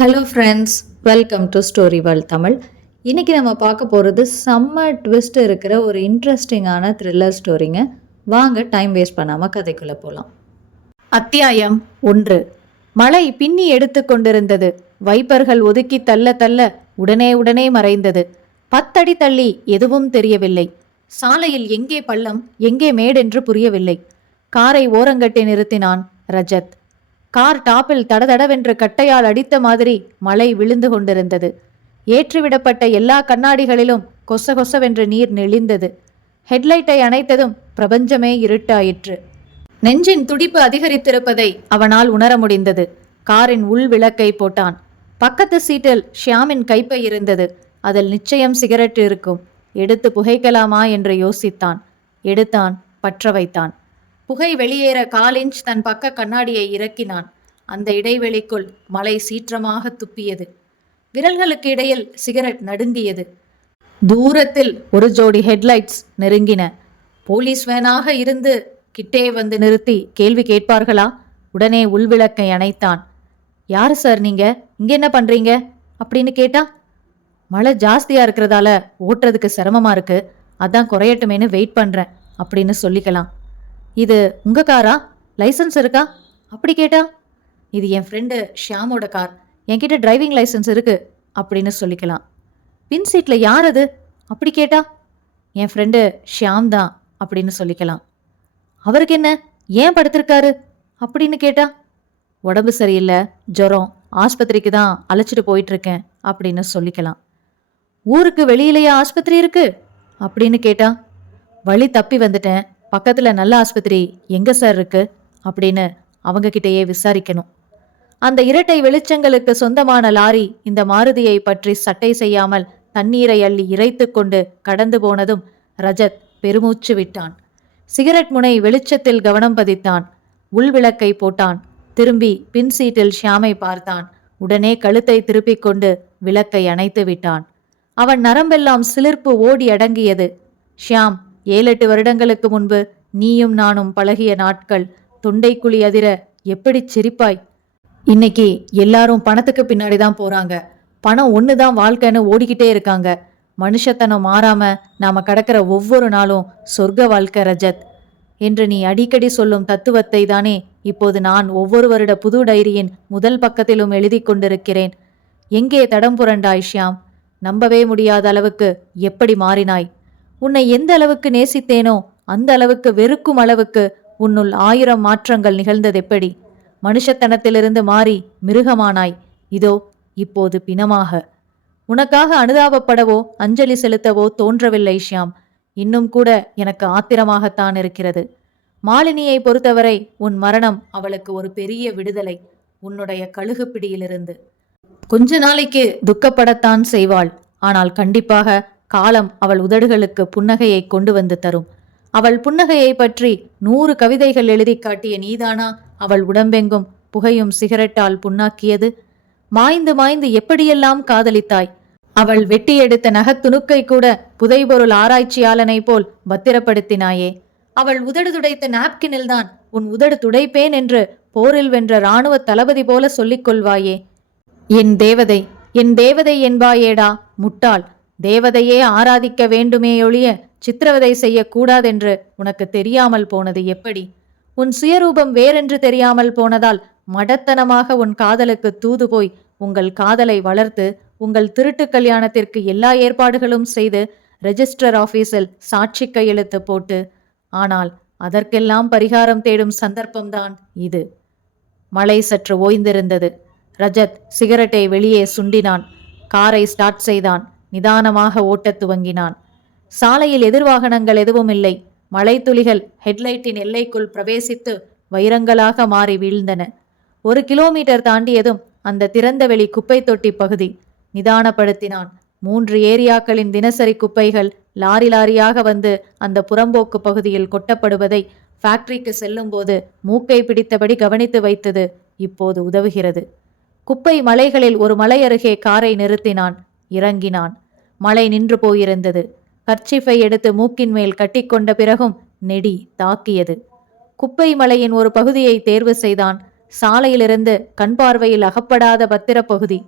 Hello friends, welcome to story world Tamil. இன்றைக்கி நம்ம பார்க்க போகிறது செம்ம ட்விஸ்ட் இருக்கிற ஒரு இன்ட்ரெஸ்டிங்கான த்ரில்லர் ஸ்டோரிங்க. வாங்க டைம் வேஸ்ட் பண்ணாமல் கதைக்குள்ளே போகலாம். அத்தியாயம் 1. மழை பின்னி எடுத்து கொண்டிருந்தது. வைப்பர்கள் ஒதுக்கி தள்ள தள்ள உடனே மறைந்தது. 10 அடி தள்ளி எதுவும் தெரியவில்லை. சாலையில் எங்கே பள்ளம் எங்கே மேடென்று புரியவில்லை. காரை ஓரங்கட்டி நிறுத்தினான் ரஜத். கார் டாப்பில் தடதடவென்று கட்டையால் அடித்த மாதிரி மழை விழுந்து கொண்டிருந்தது. ஏற்றிவிடப்பட்ட எல்லா கண்ணாடிகளிலும் கொசகொசவென்று நீர் நெளிந்தது. ஹெட்லைட்டை அணைத்ததும் பிரபஞ்சமே இருட்டாயிற்று. நெஞ்சின் துடிப்பு அதிகரித்திருப்பதை அவனால் உணர முடிந்தது. காரின் உள் விளக்கை போட்டான். பக்கத்து சீட்டில் ஷியாமின் கைப்பை இருந்தது. அதில் நிச்சயம் சிகரெட் இருக்கும். எடுத்து புகைக்கலாமா என்று யோசித்தான். எடுத்தான், பற்ற வைத்தான். புகை வெளியேற 1/4 இன்ச் தன் பக்க கண்ணாடியை இறக்கினான். அந்த இடைவெளிக்குள் மழை சீற்றமாக துப்பியது. விரல்களுக்கு இடையில் சிகரெட் நடுங்கியது. தூரத்தில் ஒரு ஜோடி ஹெட்லைட்ஸ் நெருங்கின. போலீஸ் வேனாக இருந்து கிட்டே வந்து நிறுத்தி கேள்வி கேட்பார்களா? உடனே உள்விளக்கை அணைத்தான். யாரு சார் நீங்க? இங்க என்ன பண்றீங்க அப்படின்னு கேட்டா, மழை ஜாஸ்தியா இருக்கிறதால ஓட்டுறதுக்கு சிரமமா இருக்கு, அதான் குறையட்டுமேனு வெயிட் பண்றேன் அப்படின்னு சொல்லிக்கலாம். இது உங்க காரா? லைசன்ஸ் இருக்கா அப்படி கேட்டா, இது என் ஃப்ரெண்டு ஷியாமோட கார், என்கிட்ட டிரைவிங் லைசன்ஸ் இருக்கு அப்படின்னு சொல்லிக்கலாம். பின் சீட்ல யார் அது அப்படி கேட்டா, என் ஃப்ரெண்டு ஷியாம் தான் அப்படின்னு சொல்லிக்கலாம். அவருக்கு என்ன, ஏன் படுத்திருக்காரு அப்படின்னு கேட்டா, உடம்பு சரியில்லை, ஜுரம், ஆஸ்பத்திரிக்கு தான் அழைச்சிட்டு போயிட்டு இருக்கேன் அப்படின்னு சொல்லிக்கலாம். ஊருக்கு வெளியிலேயே ஆஸ்பத்திரி இருக்கு அப்படின்னு கேட்டா, வழி தப்பி வந்துட்டேன், பக்கத்துல நல்ல ஆஸ்பத்திரி எங்க சார் இருக்கு அப்படின்னு அவங்க கிட்டேயே விசாரிக்கணும். அந்த இரட்டை வெளிச்சங்களுக்கு சொந்தமான லாரி இந்த மாருதியை பற்றி சட்டை செய்யாமல் தண்ணீரை அள்ளி இறைத்து கொண்டு கடந்து போனதும் ரஜத் பெருமூச்சு விட்டான். சிகரெட் முனை வெளிச்சத்தில் கவனம் பதித்தான். உள்விளக்கை போட்டான். திரும்பி பின் சீட்டில் ஷியாமை பார்த்தான். உடனே கழுத்தை திருப்பிக் கொண்டு விளக்கை அணைத்து விட்டான். அவன் நரம்பெல்லாம் சிலிர்ப்பு ஓடி அடங்கியது. ஷியாம், 7-8 வருடங்களுக்கு முன்பு நீயும் நானும் பழகிய நாட்கள். தொண்டைக்குழி அதிர எப்படி சிரிப்பாய்! இன்னைக்கு எல்லாரும் பணத்துக்கு பின்னாடி தான் போறாங்க. பணம் ஒண்ணுதான் வாழ்க்கைன்னு ஓடிக்கிட்டே இருக்காங்க. மனுஷத்தனம் மாறாம நாம கடக்கிற ஒவ்வொரு நாளும் சொர்க்க வாழ்க்கை ரஜத் என்று நீ அடிக்கடி சொல்லும் தத்துவத்தை தானே இப்போது நான் ஒவ்வொரு வருட புது டைரியின் முதல் பக்கத்திலும் எழுதி கொண்டிருக்கிறேன். எங்கே தடம் புரண்டாய் ஷியாம்? நம்பவே முடியாத அளவுக்கு எப்படி மாறினாய்! உன்னை எந்த அளவுக்கு நேசித்தேனோ அந்த அளவுக்கு வெறுக்கும் அளவுக்கு உன்னுள் 1000 மாற்றங்கள் நிகழ்ந்ததெப்படி! மனுஷத்தனத்திலிருந்து மாறி மிருகமானாய். இதோ இப்போது பிணமாக. உனக்காக அனுதாபப்படவோ அஞ்சலி செலுத்தவோ தோன்றவில்லை ஷியாம். இன்னும் கூட எனக்கு ஆத்திரமாகத்தான் இருக்கிறது. மாலினியை பொறுத்தவரை உன் மரணம் அவளுக்கு ஒரு பெரிய விடுதலை, உன்னுடைய கழுகு பிடியிலிருந்து. கொஞ்ச நாளைக்கு துக்கப்படத்தான் செய்வாள். ஆனால் கண்டிப்பாக காலம் அவள் உதடுகளுக்கு புன்னகையை கொண்டு வந்து தரும். அவள் புன்னகையை பற்றி 100 கவிதைகள் எழுதி காட்டிய நீதானா அவள் உடம்பெங்கும் புகையும் சிகரெட்டால் புண்ணாக்கியது? மாய்ந்து மாய்ந்து எப்படியெல்லாம் காதலித்தாய்! அவள் வெட்டி எடுத்த நகத்துணுக்கை கூட புதைபொருள் ஆராய்ச்சியாளனை போல் பத்திரப்படுத்தினாயே. அவள் உதடு துடைத்த நாப்கினில்தான் உன் உதடு துடைப்பேன் என்று போரில் வென்ற இராணுவ தளபதி போல சொல்லிக் கொள்வாயே. என் தேவதை, என் தேவதை என்பாயேடா முட்டாள்! தேவதையே ஆராதிக்க வேண்டுமேயொழிய சித்திரவதை செய்யக்கூடாதென்று உனக்கு தெரியாமல் போனது எப்படி? உன் சுயரூபம் வேறென்று தெரியாமல் போனதால் மடத்தனமாக உன் காதலுக்கு தூது போய் உங்கள் காதலை வளர்த்து உங்கள் திருட்டு கல்யாணத்திற்கு எல்லா ஏற்பாடுகளும் செய்து ரெஜிஸ்டர் ஆபீஸில் சாட்சி கையெழுத்து போட்டு, ஆனால் அதற்கெல்லாம் பரிகாரம் தேடும் சந்தர்ப்பம்தான் இது. மழை சற்று ஓய்ந்திருந்தது. ரஜத் சிகரெட்டை வெளியே சுண்டினான். காரை ஸ்டார்ட் செய்தான். நிதானமாக ஓட்டத் துவங்கினான். சாலையில் எதிர்வாகனங்கள் எதுவும் இல்லை. மழை துளிகள் ஹெட்லைட்டின் எல்லைக்குள் பிரவேசித்து வைரங்களாக மாறி வீழ்ந்தன. 1 கிலோமீட்டர் தாண்டியதும் அந்த திறந்தவெளி குப்பை தொட்டி பகுதி. நிதானப்படுத்தினான். 3 ஏரியாக்களின் தினசரி குப்பைகள் லாரி லாரியாக வந்து அந்த புறம்போக்கு பகுதியில் கொட்டப்படுவதை ஃபேக்டரிக்கு செல்லும் போது மூக்கை பிடித்தபடி கவனித்து வைத்தது இப்போது உதவுகிறது. குப்பை மலைகளில் ஒரு மலை அருகே காரை நிறுத்தினான். இறங்கினான். மழை நின்று போயிருந்தது. கர்ச்சிஃபை எடுத்து மூக்கின் மேல் கட்டிக்கொண்ட பிறகும் நெடி தாக்கியது. குப்பை மலையின் ஒரு பகுதியை தேர்வு செய்தான். சாலையிலிருந்து கண் பார்வையில் அகப்படாத பத்திரப்பகுதி.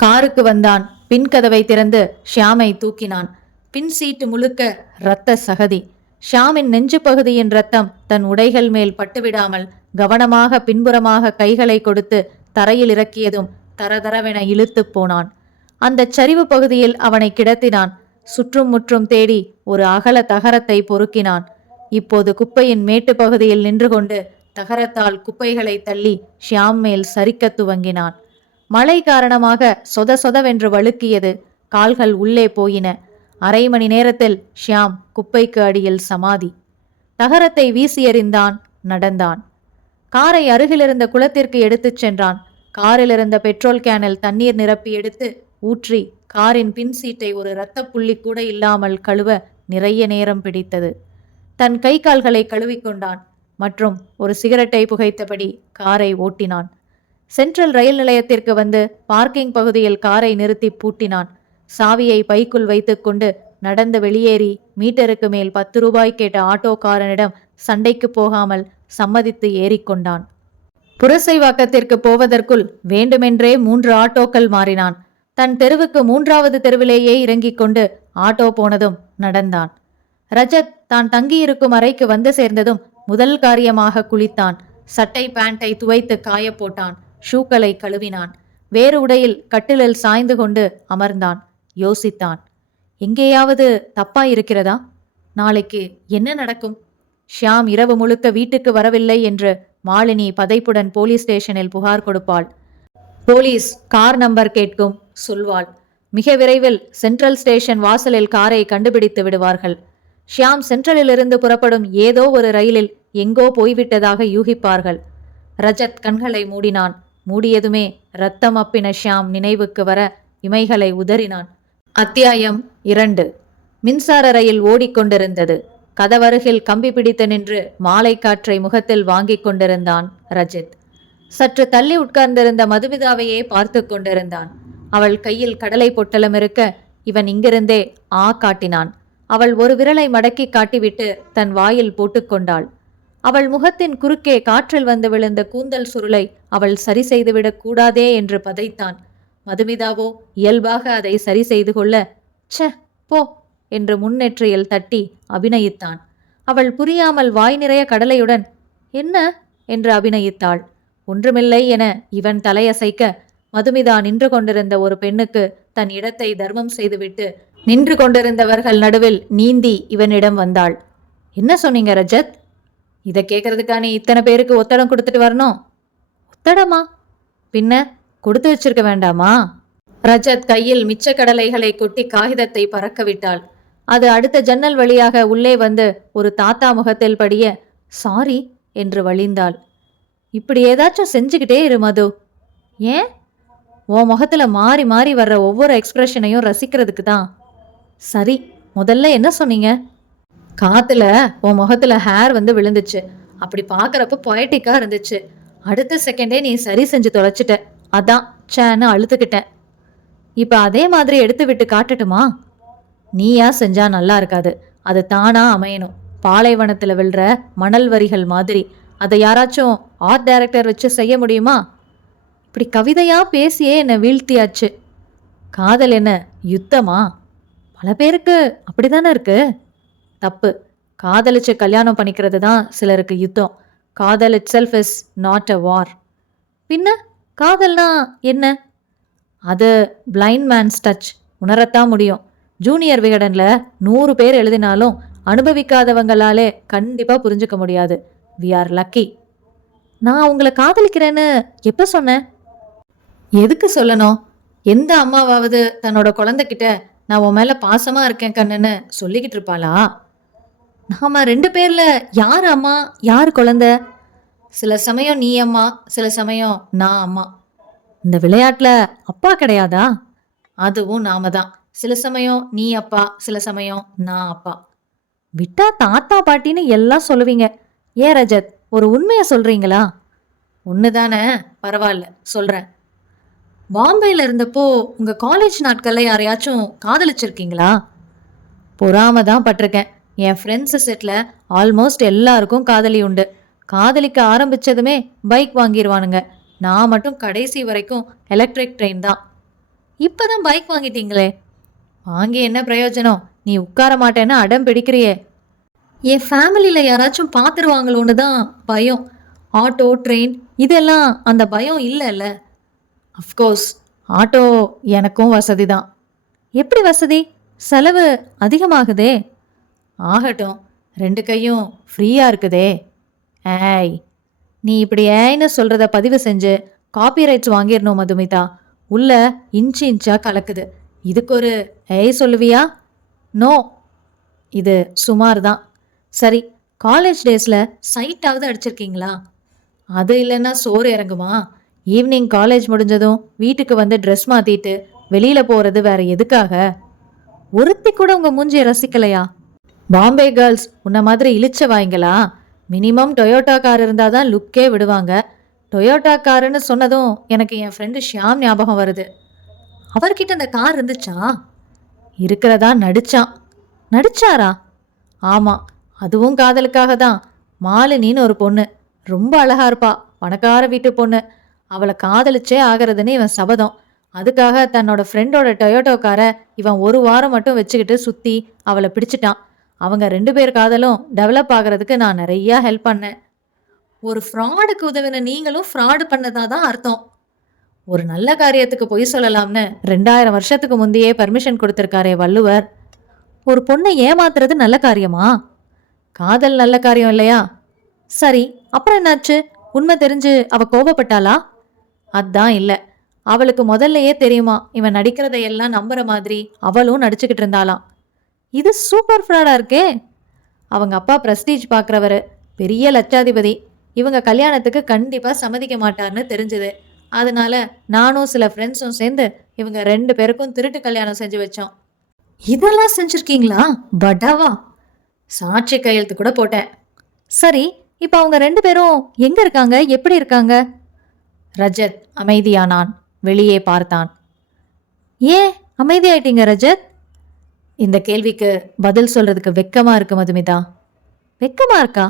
காருக்கு வந்தான். பின் கதவை திறந்து ஷியாமை தூக்கினான். பின் சீட்டு முழுக்க இரத்த சகதி. ஷியாமின் நெஞ்சு பகுதியின் ரத்தம் தன் உடைகள் மேல் பட்டுவிடாமல் கவனமாக பின்புறமாக கைகளை கொடுத்து தரையில் இறக்கியதும் தரதரவென இழுத்துப் போனான். அந்த சரிவு பகுதியில் அவனை கிடத்தினான். சுற்றும் முற்றும் தேடி ஒரு அகல தகரத்தை பொறுக்கினான். இப்போது குப்பையின் மேட்டு பகுதியில் நின்று கொண்டு தகரத்தால் குப்பைகளை தள்ளி ஷியாம் மேல் சரிக்க துவங்கினான். மழை காரணமாக சொத சொதவென்று வழுக்கியது. கால்கள் உள்ளே போயின. அரை மணி நேரத்தில் ஷியாம் குப்பைக்கு அடியில் சமாதி. தகரத்தை வீசி எறிந்தான். நடந்தான். காரை அருகிலிருந்த குளத்திற்கு எடுத்துச் சென்றான். காரில் இருந்த பெட்ரோல் கேனில் தண்ணீர் நிரப்பி எடுத்து ஊற்றி காரின் பின் சீட்டை ஒரு இரத்தப் புள்ளி கூட இல்லாமல் கழுவ நிறைய நேரம் பிடித்தது. தன் கை கால்களை கழுவிக்கொண்டான் மற்றும் ஒரு சிகரெட்டை புகைத்தபடி காரை ஓட்டினான். சென்ட்ரல் ரயில் நிலையத்திற்கு வந்து பார்க்கிங் பகுதியில் காரை நிறுத்தி பூட்டினான். சாவியை பைக்குள் வைத்துக்கொண்டு நடந்து வெளியேறி மீட்டருக்கு மேல் 10 ரூபாய் கேட்ட ஆட்டோக்காரனிடம் சண்டைக்கு போகாமல் சம்மதித்து ஏறிக்கொண்டான். புரசைவாக்கத்திற்கு போவதற்குள் வேண்டுமென்றே 3 ஆட்டோக்கள் மாறினான். தன் தெருவுக்கு 3வது தெருவிலேயே இறங்கிக் கொண்டு ஆட்டோ போனதும் நடந்தான். ரஜத் தான் தங்கியிருக்கும் அறைக்கு வந்து சேர்ந்ததும் முதல் காரியமாக குளித்தான். சட்டை பேண்டை துவைத்து காய போட்டான். ஷூக்களை கழுவினான். வேறு உடையில் கட்டிலில் சாய்ந்து கொண்டு அமர்ந்தான். யோசித்தான். எங்கேயாவது தப்பா இருக்கிறதா? நாளைக்கு என்ன நடக்கும்? ஷியாம் இரவு முழுக்க வீட்டுக்கு வரவில்லை என்று மாலினி பதைப்புடன் போலீஸ் ஸ்டேஷனில் புகார் கொடுப்பாள். போலீஸ் கார் நம்பர் கேட்கும், சொல்வாள். மிக விரைவில் சென்ட்ரல் ஸ்டேஷன் வாசலில் காரை கண்டுபிடித்து விடுவார்கள். ஷியாம் சென்ட்ரலிலிருந்து புறப்படும் ஏதோ ஒரு ரயிலில் எங்கோ போய்விட்டதாக யூகிப்பார்கள். ரஜத் கண்களை மூடினான். மூடியதுமே இரத்தம் அப்பின ஷியாம் நினைவுக்கு வர இமைகளை உதறினான். அத்தியாயம் 2. மின்சார ரயில் ஓடிக்கொண்டிருந்தது. கதவருகில் கம்பி பிடித்து நின்று மாலை காற்றை முகத்தில் வாங்கிக் கொண்டிருந்தான் ரஜித். சற்று தள்ளி உட்கார்ந்திருந்த மதுமிதாவையே பார்த்து கொண்டிருந்தான். அவள் கையில் கடலை பொட்டலம் இருக்க இவன் இங்கிருந்தே காட்டினான். அவள் ஒரு விரலை மடக்கி காட்டிவிட்டு தன் வாயில் போட்டுக்கொண்டாள். அவள் முகத்தின் குறுக்கே காற்றில் வந்து விழுந்த கூந்தல் சுருளை அவள் சரி செய்துவிடக் கூடாதே என்று பதைத்தான். மதுமிதாவோ இயல்பாக அதை சரி செய்து கொள்ள ச்ச போ என்று முன்னெற்றியில் தட்டி அபிநயித்தான். அவள் புரியாமல் வாய் நிறைய கடலையுடன் என்ன என்று அபிநயித்தாள். ஒன்றுமில்லை என இவன் தலையசைக்க மதுமிதா நின்று கொண்டிருந்த ஒரு பெண்ணுக்கு தன் இடத்தை தர்மம் செய்துவிட்டு நின்று கொண்டிருந்தவர்கள் நடுவில் நீந்தி இவனிடம் வந்தாள். என்ன சொன்னீங்க ரஜத்? இதை கேட்கறதுக்கா நீ இத்தனை பேருக்கு ஒத்தடம் கொடுத்துட்டு வரணும்? ஒத்தடமா? பின்ன கொடுத்து வச்சிருக்க வேண்டாமா? ரஜத் கையில் மிச்ச கடலைகளை கொட்டி காகிதத்தை பறக்க விட்டாள். அது அடுத்த ஜன்னல் வழியாக உள்ளே வந்து ஒரு தாத்தா முகத்தில் படிய சாரி என்று வழிந்தாள். இப்படி ஏதாச்சும் செஞ்சுக்கிட்டே இரு மது. ஏன்? உன் முகத்துல மாறி மாறி வர்ற ஒவ்வொரு எக்ஸ்பிரஷனையும் ரசிக்கிறதுக்கு தான். சரி, முதல்ல என்ன சொன்னீங்க? காத்துல உன் முகத்துல ஹேர் வந்து விழுந்துச்சு. அப்படி பார்க்கறப்ப பொயட்டிக்கா இருந்துச்சு. அடுத்த செகண்டே நீ சரி செஞ்சு தொலைச்சிட்ட. அதான் சேன்னு அழுத்துக்கிட்டேன். இப்ப அதே மாதிரி எடுத்து விட்டு காட்டட்டுமா? நீயா செஞ்சா நல்லா இருக்காது. அது தானா அமையணும். பாலைவனத்துல விழுற மணல் வரிகள் மாதிரி. அதை யாராச்சும் ஆர்ட் டைரக்டர் வச்சு செய்ய முடியுமா? இப்படி கவிதையா பேசியே என்னை வீழ்த்தியாச்சு. காதல் என்ன யுத்தமா? பல பேருக்கு அப்படிதானே இருக்கு. தப்பு. காதலிச்சு கல்யாணம் பண்ணிக்கிறது தான் சிலருக்கு யுத்தம். காதல் itself is not a war. பின்ன காதல்னா என்ன? அது பிளைண்ட் மேன்ஸ் டச். உணரத்தான் முடியும். ஜூனியர் விகடன்ல 100 பேர் எழுதினாலும் அனுபவிக்காதவங்களாலே கண்டிப்பா புரிஞ்சுக்க முடியாது. We are lucky. நான் உங்களை காதலிக்கிறேன்னு எப்ப சொன்னேன்? எதுக்கு சொல்லணும்? எந்த அம்மாவாவது தன்னோட குழந்தைகிட்ட நான் உன் மேல பாசமா இருக்கேன் கண்ணுன்னு சொல்லிக்கிட்டு இருப்பாளா? நாம 2 பேர்ல யார் அம்மா யார் குழந்தை? சில சமயம் நீ அம்மா, சில சமயம் நான் அம்மா. இந்த விளையாட்டுல அப்பா கிடையாதா? அதுவும் நாம தான். சில சமயம் நீ அப்பா, சில சமயம் நான் அப்பா. விட்டா தாத்தா பாட்டின்னு எல்லாம் சொல்லுவீங்க. ஏன் ரஜத், ஒரு உண்மையை சொல்றீங்களா? ஒண்ணுதானே, பரவாயில்ல சொல்றேன். பாம்பேல இருந்தப்போ உங்க காலேஜ் நாட்கள்ல யாரையாச்சும் காதலிச்சிருக்கீங்களா? பொறாம தான் பட்டிருக்கேன். என் ஃப்ரெண்ட்ஸ் செட்ல ஆல்மோஸ்ட் எல்லாருக்கும் காதலி உண்டு. காதலிக்க ஆரம்பிச்சதுமே பைக் வாங்கிடுவானுங்க. நான் மட்டும் கடைசி வரைக்கும் எலக்ட்ரிக் ட்ரெயின் தான். இப்பதான் பைக் வாங்கிட்டீங்களே, வாங்கி என்ன பிரயோஜனம்? நீ உட்கார மாட்டேன்னு அடம் பிடிக்கிறியே. என் ஃபேமிலியில யாராச்சும் பார்த்துருவாங்களோன்னு தான் பயம். ஆட்டோ, ட்ரெயின் இதெல்லாம் அந்த பயம் இல்லைல்ல. அஃப்கோர்ஸ் ஆட்டோ எனக்கும் வசதி தான். எப்படி வசதி? செலவு அதிகமாகுதே. ஆகட்டும், 2 கையும் ஃப்ரீயா இருக்குதே. ஏய், நீ இப்படி ஏன்னு சொல்றத பதிவு செஞ்சு காப்பிரைட்ஸ் வாங்கிடணும் மதுமிதா. உள்ள இன்ச்சு இன்ச்சா கலக்குது. இதுக்கு ஒரு ஏய் சொல்லுவியா? நோ, இது சுமார் தான். சரி, காலேஜ் டேஸில் சைட்டாவது அடிச்சிருக்கீங்களா? அது இல்லைன்னா சோறு இறங்குமா? ஈவினிங் காலேஜ் முடிஞ்சதும் வீட்டுக்கு வந்து ட்ரெஸ் மாற்றிட்டு வெளியில் போகிறது வேற எதுக்காக? ஒருத்தி கூட உங்கள் மூஞ்சியை ரசிக்கலையா? பாம்பே கேர்ள்ஸ் உன்ன மாதிரி இழிச்ச வாய்ங்களா? மினிமம் டொயோட்டா கார் இருந்தால் தான் லுக்கே விடுவாங்க. டொயோட்டா காருன்னு சொன்னதும் எனக்கு என் ஃப்ரெண்டு ஷியாம் ஞாபகம் வருது. அவர்கிட்ட அந்த கார் இருந்துச்சா? இருக்கிறதா நடிச்சான். நடிச்சாரா? ஆமாம், அதுவும் காதலுக்காக தான். மாலினின்னு ஒரு பொண்ணு, ரொம்ப அழகா இருப்பா, பணக்கார வீட்டு பொண்ணு. அவளை காதலிச்சே ஆகிறதுன்னு இவன் சபதம். அதுக்காக தன்னோட ஃப்ரெண்டோட டொயோட்டோ காரை இவன் 1 வாரம் மட்டும் வச்சுக்கிட்டு சுற்றி அவளை பிடிச்சிட்டான். அவங்க 2 பேர் காதலும் டெவலப் ஆகிறதுக்கு நான் நிறையா ஹெல்ப் பண்ணேன். ஒரு ஃப்ராடுக்கு உதவின நீங்களும் ஃப்ராடு பண்ணதா தான் அர்த்தம். ஒரு நல்ல காரியத்துக்கு பொய் சொல்லலாம்னு 2000 வருஷத்துக்கு முந்தையே பர்மிஷன் கொடுத்துருக்காரே வள்ளுவர். ஒரு பொண்ணை ஏமாத்துறது நல்ல காரியமா? காதல் நல்ல காரியம் இல்லையா? சரி, அப்புறம் என்னாச்சு? உண்மை தெரிஞ்சு அவ கோபப்பட்டாளா? அதான் இல்லை. அவளுக்கு முதல்லையே தெரியுமா இவன் நடிக்கிறதையெல்லாம் நம்புற மாதிரி அவளும் நடிச்சுக்கிட்டு இருந்தாளாம். இது சூப்பர் ஃப்ராடா இருக்கே. அவங்க அப்பா பிரஸ்டீஜ் பார்க்குறவர், பெரிய லட்சாதிபதி. இவங்க கல்யாணத்துக்கு கண்டிப்பாக சம்மதிக்க மாட்டார்னு தெரிஞ்சுது. அதனால நானும் சில ஃப்ரெண்ட்ஸும் சேர்ந்து இவங்க 2 பேருக்கும் திருட்டு கல்யாணம் செஞ்சு வச்சோம். இதெல்லாம் செஞ்சுருக்கீங்களா? படாவா. சாட்சி கையெழுத்து கூட போட்டேன். சரி, இப்போ அவங்க 2 பேரும் எங்கே இருக்காங்க? எப்படி இருக்காங்க? ரஜத் அமைதியானான். வெளியே பார்த்தான். ஏன் அமைதியாயிட்டீங்க ரஜத்? இந்த கேள்விக்கு பதில் சொல்றதுக்கு வெக்கமா இருக்கு மதுமிதா. வெக்கமா இருக்கா?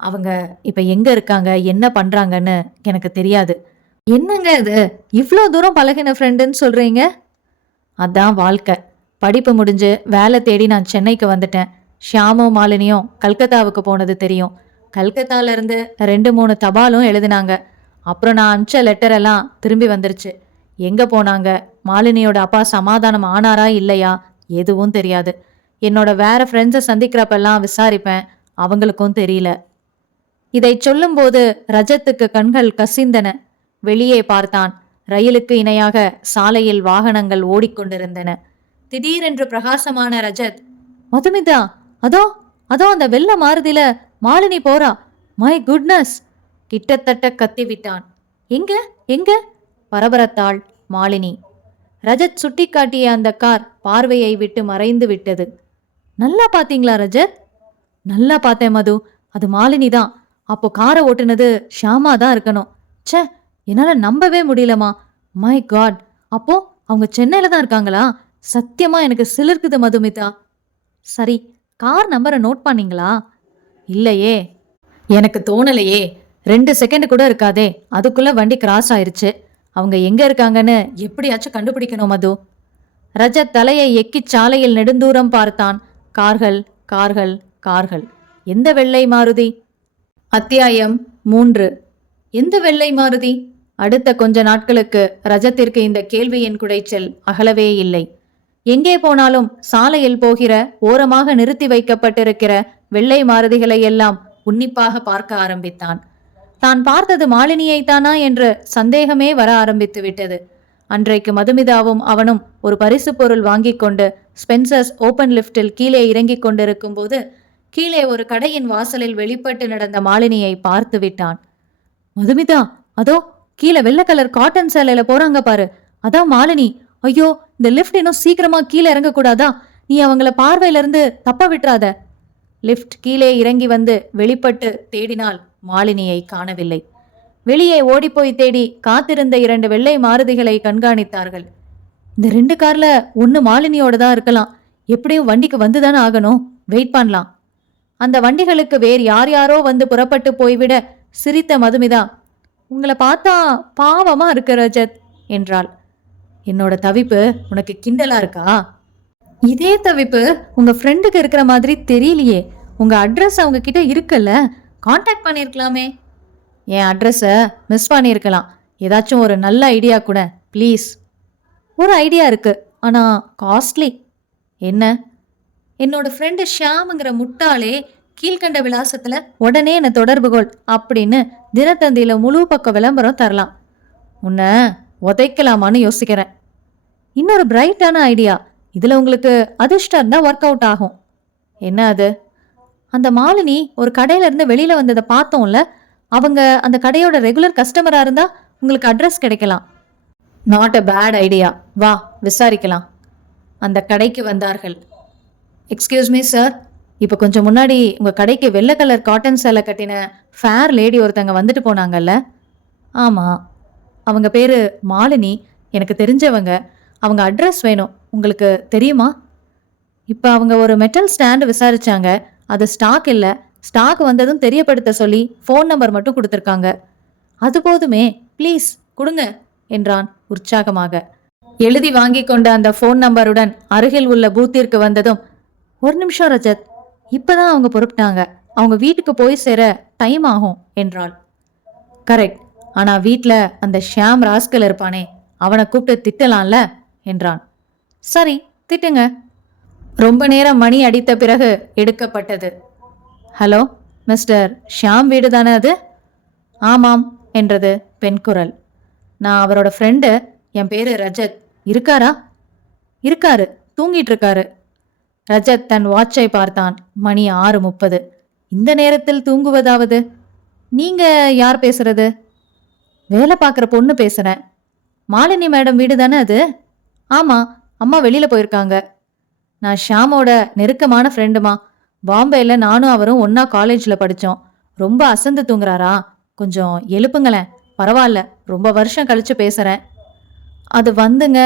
அவங்க இப்போ எங்கே இருக்காங்க, என்ன பண்ணுறாங்கன்னு எனக்கு தெரியாது. என்னங்க இது, இவ்வளோ தூரம் பழகின ஃப்ரெண்டுன்னு சொல்கிறீங்க? அதான் வாழ்க்கை. படிப்பு முடிஞ்சு வேலை தேடி நான் சென்னைக்கு வந்துட்டேன். ஷியாமும் மாலினியும் கல்கத்தாவுக்கு போனது தெரியும். கல்கத்தாலேருந்து 2-3 தபாலும் எழுதினாங்க. அப்புறம் நான் அனுப்பிச்ச லெட்டர் எல்லாம் திரும்பி வந்துருச்சு. எங்கே போனாங்க, மாலினியோட அப்பா சமாதானம் ஆனாரா இல்லையா, எதுவும் தெரியாது. என்னோட வேற ஃப்ரெண்ட்ஸை சந்திக்கிறப்பெல்லாம் விசாரிப்பேன், அவங்களுக்கும் தெரியல. இதை சொல்லும்போது ரஜத்துக்கு கண்கள் கசிந்தன. வெளியே பார்த்தான். ரயிலுக்கு இணையாக சாலையில் வாகனங்கள் ஓடிக்கொண்டிருந்தன. திடீரென்று பிரகாசமான ரஜத், மதுமிதா, அதோ அதோ அந்த வெள்ள மாருதியில மாலினி போறா. My goodness! கிட்டத்தட்ட கத்திவிட்டான். எங்க எங்க? பரபரத்தாள் மாலினி. ரஜத் சுட்டிக்காட்டிய அந்த கார் பார்வையை விட்டு மறைந்து விட்டது. நல்லா பாத்தீங்களா ரஜத்? நல்லா பார்த்தேன் மது, அது மாலினி தான். அப்போ காரை ஓட்டுனது ஷியாமா தான் இருக்கணும். ச்சே, என்னால் நம்பவே முடியலமா. மை காட், அப்போ அவங்க சென்னையில் தான் இருக்காங்களா? சத்தியமா எனக்கு சிலிர்க்குது மதுமிதா. சரி, கார் நம்பரை நோட் பண்ணீங்களா? இல்லையே, எனக்கு தோணலையே. 2 செகண்ட் கூட இருக்காதே, அதுக்குள்ள வண்டி கிராஸ் ஆயிருச்சு. அவங்க எங்க இருக்காங்கன்னு எப்படியாச்சும் கண்டுபிடிக்கணும் மது. ரஜத் தலையை எக்கி சாலையில் நெடுந்தூரம் பார்த்தான். கார்கள், கார்கள், கார்கள். எந்த வெள்ளை மாருதி? அத்தியாயம் 3. எந்த வெள்ளை மாருதி? அடுத்த கொஞ்ச நாட்களுக்கு ரஜத்திற்கு இந்த கேள்வியின் குடைச்சல் அகலவே இல்லை. எங்கே போனாலும் சாலையில் போகிற ஓரமாக நிறுத்தி வைக்கப்பட்டிருக்கிற வெள்ளை மாருதிகளை எல்லாம் உன்னிப்பாக பார்க்க ஆரம்பித்தான். தான் பார்த்தது மாலினியைத்தானா என்று சந்தேகமே வர ஆரம்பித்து விட்டது. அன்றைக்கு மதுமிதாவும் அவனும் ஒரு பரிசு பொருள் வாங்கி கொண்டு ஸ்பென்சர்ஸ் ஓப்பன் லிஃப்டில் கீழே இறங்கிக் கொண்டிருக்கும் போது கீழே ஒரு கடையின் வாசலில் வெளிப்பட்டு நடந்த மாலினியை பார்த்து விட்டான். மதுமிதா, அதோ கீழே வெள்ளை கலர் காட்டன் சேலையில போறாங்க பாரு, அதான் மாலினி. ஐயோ, இந்த லிஃப்ட் இன்னும் சீக்கிரமா கீழே இறங்க கூடாதா? நீ அவங்கள பார்வையில இருந்து தப்ப விட்டுறாத. லிஃப்ட் கீழே இறங்கி வந்து வெளிப்பட்டு தேடினால் மாலினியை காணவில்லை. வெளியே ஓடிப்போய் தேடி காத்திருந்த 2 வெள்ளை மாருதிகளை கண்காணித்தார்கள். இந்த 2 கார்ல ஒன்னு மாலினியோட தான் இருக்கலாம். எப்படியும் வண்டிக்கு வந்துதானே ஆகணும், வெயிட் பண்ணலாம். அந்த வண்டிகளுக்கு வேறு யார் யாரோ வந்து புறப்பட்டு போய்விட சிரித்த மதுமிதா, உங்களை பார்த்தா பாவமா இருக்கு ரஜத் என்றாள். என்னோட தவிப்பு உனக்கு கிண்டலா இருக்கா? இதே தவிப்பு உங்க ஃப்ரெண்டுக்கு இருக்கிற மாதிரி தெரியலையே. உங்க அட்ரஸ் அவங்க கிட்ட இருக்குல்ல, காண்டாக்ட் பண்ணியிருக்கலாமே. என் அட்ரஸை மிஸ் பண்ணியிருக்கலாம். ஏதாச்சும் ஒரு நல்ல ஐடியா கூட ப்ளீஸ். ஒரு ஐடியா இருக்கு, ஆனா காஸ்ட்லி. என்ன? என்னோட ஃப்ரெண்டு ஷியாமுங்கிற முட்டாளே கீழ்கண்ட விலாசத்துல உடனே என்னை தொடர்பு கொள் அப்படின்னு தினத்தந்தியில முழு பக்க விளம்பரம் தரலாம். உன்னை உதைக்கலாமான்னு யோசிக்கிறேன். இன்னொரு பிரைட்டான ஐடியா, இதுல உங்களுக்கு அதிர்ஷ்டம் இருந்தா ஒர்க் அவுட் ஆகும். என்ன அது? அந்த மாலினி ஒரு கடையில இருந்து வெளியில வந்ததை பார்த்தோம்ல, அவங்க அந்த கடையோட ரெகுலர் கஸ்டமரா இருந்தா உங்களுக்கு அட்ரஸ் கிடைக்கலாம். நாட் அ பேட் ஐடியா, வா விசாரிக்கலாம். அந்த கடைக்கு வந்தார்கள். எக்ஸ்கியூஸ் மீ சார், இப்போ கொஞ்சம் முன்னாடி உங்கள் கடைக்கு வெள்ளை கலர் காட்டன் சேலை கட்டின ஃபேர் லேடி ஒருத்தங்க வந்துட்டு போனாங்கல்ல? ஆமாம், அவங்க பேர் மாலினி, எனக்கு தெரிஞ்சவங்க. அவங்க அட்ரஸ் வேணும், உங்களுக்கு தெரியுமா? இப்போ அவங்க ஒரு மெட்டல் ஸ்டாண்டு விசாரிச்சாங்க, அது ஸ்டாக் இல்லை. ஸ்டாக் வந்ததும் தெரியப்படுத்த சொல்லி ஃபோன் நம்பர் மட்டும் கொடுத்துருக்காங்க. அது போதுமே, ப்ளீஸ் கொடுங்க என்றான் உற்சாகமாக. எழுதி வாங்கி கொண்ட அந்த ஃபோன் நம்பருடன் அருகில் உள்ள பூத்திற்கு வந்ததும், ஒரு நிமிஷம் ரஜத், இப்பதான் அவங்க புறப்பட்டாங்க, அவங்க வீட்டுக்கு போய் சேர டைம் ஆகும் என்றாள். கரெக்ட், ஆனா வீட்டில் அந்த ஷியாம் ராஸ்கல் இருப்பானே, அவனை கூப்பிட்டு திட்டலாம்ல என்றான். சரி, திட்டுங்க. ரொம்ப நேரம் மணி அடித்த பிறகு எடுக்கப்பட்டது. ஹலோ, மிஸ்டர் ஷியாம் வீடு தானே அது? ஆமாம் என்றது பெண் குரல். நான் அவரோட ஃப்ரெண்டு, என் பேரு ரஜத். இருக்காரா? இருக்காரு, தூங்கிட்டு இருக்காரு. ரஜத் தன் வாட்சை பார்த்தான். மணி 6:30. இந்த நேரத்தில் தூங்குவதாவது? நீங்க யார் பேசுறது? வேலை பார்க்குற பொண்ணு பேசுறேன். மாலினி மேடம் வீடு தானே அது? ஆமா, அம்மா வெளியில போயிருக்காங்க. நான் ஷாமோட நெருக்கமான ஃப்ரெண்டுமா. பாம்பேல நானும் அவரும் ஒன்னா காலேஜில் படித்தோம். ரொம்ப அசந்து தூங்குறாரா? கொஞ்சம் எழுப்புங்களேன். பரவாயில்ல, ரொம்ப வருஷம் கழிச்சு பேசுகிறேன். அது வந்துங்க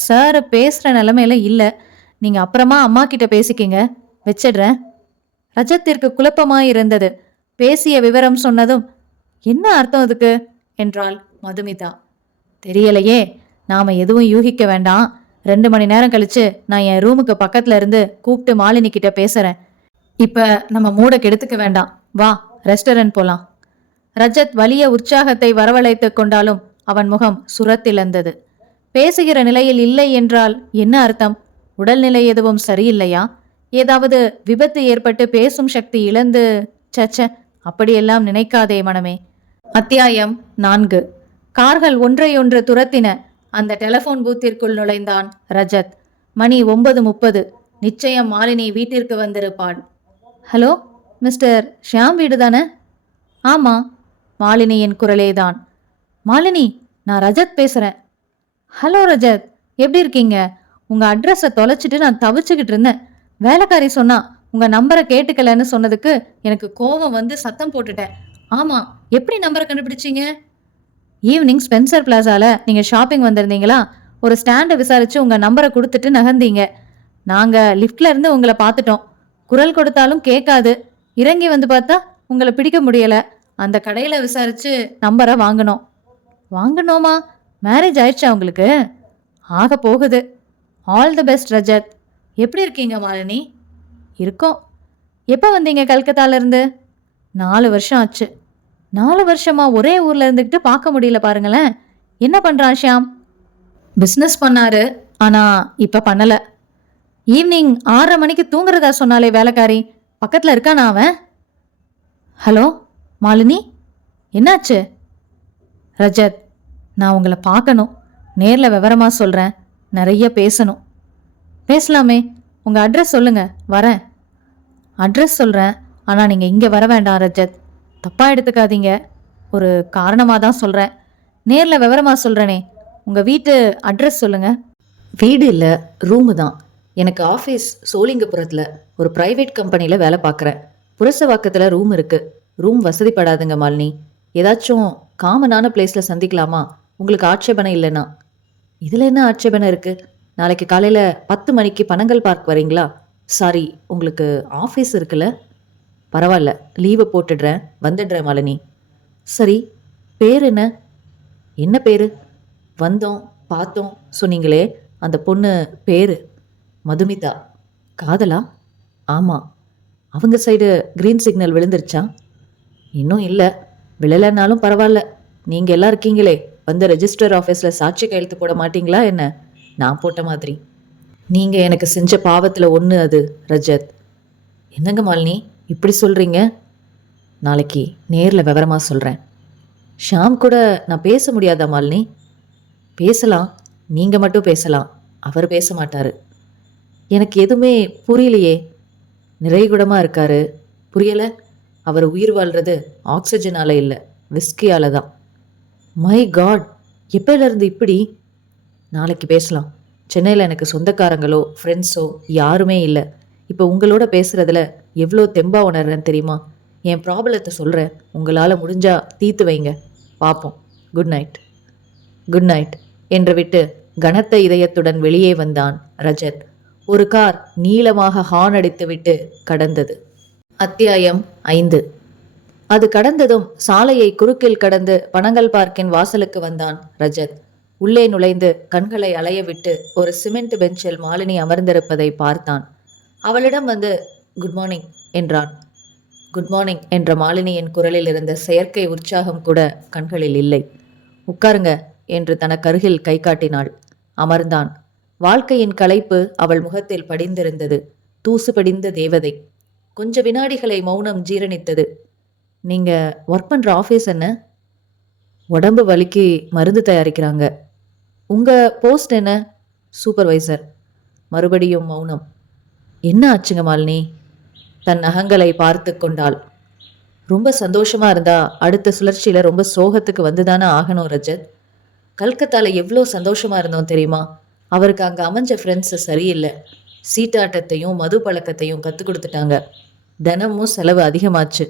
சார், பேசுகிற நிலைமையில இல்லை. நீங்கள் அப்புறமா அம்மா கிட்ட பேசிக்கிங்க, வச்சிடுறேன். ரஜத்திற்கு குழப்பமாய் இருந்தது. பேசிய விவரம் சொன்னதும், என்ன அர்த்தம் அதுக்கு என்றாள் மதுமிதா. தெரியலையே, நாம் எதுவும் யூகிக்க வேண்டாம். 2 மணி நேரம் கழிச்சு நான் என் ரூமுக்கு பக்கத்துல இருந்து கூப்பிட்டு மாலினி கிட்ட பேசுறேன். இப்ப நம்ம மூட கெடுத்துக்க வேண்டாம், வா ரெஸ்டாரண்ட் போலாம். ரஜத் வலிய உற்சாகத்தை வரவழைத்து கொண்டாலும் அவன் முகம் சுரத்திழந்தது. பேசுகிற நிலையில் இல்லை என்றால் என்ன அர்த்தம்? உடல்நிலை எதுவும் சரியில்லையா? ஏதாவது விபத்து ஏற்பட்டு பேசும் சக்தி இழந்து? சச்ச, அப்படியெல்லாம் நினைக்காதே மனமே. அத்தியாயம் 4. கார்கள் ஒன்றையொன்று துரத்தின. அந்த டெலிபோன் பூத்திற்குள் நுழைந்தான் ரஜத். மணி 9:30. நிச்சயம் மாலினி வீட்டிற்கு வந்திருப்பாள். ஹலோ, மிஸ்டர் ஷியாம் வீடு தானே? ஆமா, மாலினியின் குரலேதான். மாலினி, நான் ரஜத் பேசுறேன். ஹலோ ரஜத், எப்படி இருக்கீங்க? உங்க அட்ரஸை தொலைச்சிட்டு நான் தவிச்சுக்கிட்டு இருந்தேன். வேலைக்காரி சொன்னா உங்க நம்பரை கேட்டுக்கலன்னு சொன்னதுக்கு எனக்கு கோபம் வந்து சத்தம் போட்டுட்டேன். ஆமா, எப்படி நம்பரை கண்டுபிடிச்சீங்க? ஈவினிங் ஸ்பென்சர் பிளாசால நீங்க ஷாப்பிங் வந்திருந்தீங்களா? ஒரு ஸ்டாண்டை விசாரிச்சு உங்க நம்பரை கொடுத்துட்டு நகர்ந்தீங்க. நாங்க லிஃப்ட்ல இருந்து உங்களை பார்த்துட்டோம். குரல் கொடுத்தாலும் கேட்காது. இறங்கி வந்து பார்த்தா உங்களை பிடிக்க முடியல. அந்த கடையில விசாரிச்சு நம்பரை வாங்கினோம். வாங்கினோமா? மேரேஜ் ஆயிடுச்சா உங்களுக்கு? ஆக போகுது. All the best Rajat. எப்படி இருக்கீங்க மாலினி? இருக்கோம். எப்போ வந்தீங்க கல்கத்தால இருந்து? 4 வருஷம் ஆச்சு. 4 வருஷமா ஒரே ஊர்ல இருந்துக்கிட்டு பார்க்க முடியல பாருங்களேன். என்ன பண்றான் ஷியாம்? பிஸ்னஸ் பண்ணாரு, ஆனா இப்ப பண்ணல. ஈவினிங் 6:30 மணிக்கு தூங்குறதா சொன்னாலே வேலைக்காரி. பக்கத்துல இருக்கானா அவன்? ஹலோ மாலினி, என்னாச்சு? ரஜத், நான் உங்களை பார்க்கணும். நேர்ல விவரமா சொல்றேன். நிறைய பேசணும். பேசலாமே. உங்க அட்ரஸ் சொல்லுங்க, வரேன். அட்ரஸ் சொல்றேன், ஆனா நீங்க இங்க வர வேண்டாம் ரஜத். தப்பா எடுத்துக்காதீங்க. ஒரு காரணமாக தான் சொல்கிறேன். நேரில் விவரமாக சொல்கிறேனே. உங்கள் வீட்டு அட்ரஸ் சொல்லுங்க. வீடு இல்லை, ரூமு தான். எனக்கு ஆஃபீஸ் சோழிங்கபுரத்தில் ஒரு ப்ரைவேட் கம்பெனியில் வேலை பார்க்குறேன். புரசவாக்கத்தில் ரூம் இருக்குது. ரூம் வசதிப்படாதுங்க மாலினி. ஏதாச்சும் காமனான பிளேஸில் சந்திக்கலாமா? உங்களுக்கு ஆட்சேபனை இல்லைன்னா? இதில் என்ன ஆட்சேபனை இருக்குது? நாளைக்கு காலையில் 10 மணிக்கு பனங்கல் பார்க் வரீங்களா? சாரி, உங்களுக்கு ஆஃபீஸ் இருக்குல்ல? பரவாயில்ல, லீவை போட்டுடுறேன், வந்துடுறேன் மாலினி. சரி, பேர் என்ன? என்ன பேரு? வந்தோம், பார்த்தோம் சொன்னீங்களே, அந்த பொண்ணு பேரு? மதுமிதா. காதலா? ஆமாம். அவங்க சைடு கிரீன் சிக்னல் விழுந்துருச்சா? இன்னும் இல்லை. விழலைன்னாலும் பரவாயில்ல, நீங்கள் எல்லாம் இருக்கீங்களே, வந்து ரெஜிஸ்டர் ஆஃபீஸில் சாட்சி கையெழுத்து போட மாட்டீங்களா என்ன? நான் போட்ட மாதிரி. நீங்கள் எனக்கு செஞ்ச பாவத்தில் ஒன்று அது, ரஜத். என்னங்க மாலினி இப்படி சொல்கிறீங்க? நாளைக்கு நேரில் விவரமாக சொல்கிறேன். ஷாம் கூட நான் பேச முடியாதா மாலினி? பேசலாம், நீங்கள் மட்டும் பேசலாம், அவர் பேச மாட்டார். எனக்கு எதுவுமே புரியலையே. நிறைகுடமாக இருக்காரு, புரியலை? அவர் உயிர் வாழ்கிறது ஆக்சிஜனால் இல்லை, விஸ்கியால் தான். மை காட், எப்போலேருந்து இப்படி? நாளைக்கு பேசலாம். சென்னையில் எனக்கு சொந்தக்காரங்களோ ஃப்ரெண்ட்ஸோ யாருமே இல்லை. இப்போ உங்களோட பேசுகிறதுல எவ்வளோ தெம்பா உணர்றேன்னு தெரியுமா? என் ப்ராப்ளத்தை சொல்கிறேன், உங்களால் முடிஞ்சா தீர்த்து வைங்க, பார்ப்போம். Good night. குட் நைட் என்று விட்டு கனத்த இதயத்துடன் வெளியே வந்தான் ரஜத். ஒரு கார் நீளமாக ஹார்ன் அடித்துவிட்டு கடந்தது. அத்தியாயம் 5. அது கடந்ததும் சாலையை குறுக்கில் கடந்து பனங்கல் பார்க்கின் வாசலுக்கு வந்தான் ரஜத். உள்ளே நுழைந்து கண்களை அலைய விட்டு ஒரு சிமெண்ட் பெஞ்சில் மாலினி அமர்ந்திருப்பதை பார்த்தான். அவளிடம் வந்து குட் மார்னிங் என்றான். குட் மார்னிங் என்ற மாலினியின் குரலில் இருந்த செயற்கை உற்சாகம் கூட கண்களில் இல்லை. உட்காருங்க என்று தனக்கருகில் கை காட்டினாள். அமர்ந்தான். வாழ்க்கையின் களைப்பு அவள் முகத்தில் படிந்திருந்தது. தூசு படிந்த தேவதை. கொஞ்ச வினாடிகளை மௌனம் ஜீரணித்தது. நீங்க ஒர்க் பண்ற ஆஃபீஸ் என்ன? உடம்பு வலிக்கு மருந்து தயாரிக்கிறாங்க. உங்க போஸ்ட் என்ன? சூப்பர்வைசர். மறுபடியும் மௌனம். என்ன ஆச்சுங்க மாலினி? தன் நகங்களை பார்த்து கொண்டாள். ரொம்ப சந்தோஷமா இருந்தா அடுத்த சுழற்சியில ரொம்ப சோகத்துக்கு வந்துதானே ஆகணும் ரஜத். கல்கத்தால எவ்வளோ சந்தோஷமா இருந்தோம் தெரியுமா? அவருக்கு அங்கே அமைஞ்ச ஃப்ரெண்ட்ஸு சரியில்லை. சீட்டாட்டத்தையும் மது பழக்கத்தையும் கற்றுக் கொடுத்துட்டாங்க. தினமும் செலவு அதிகமாச்சு.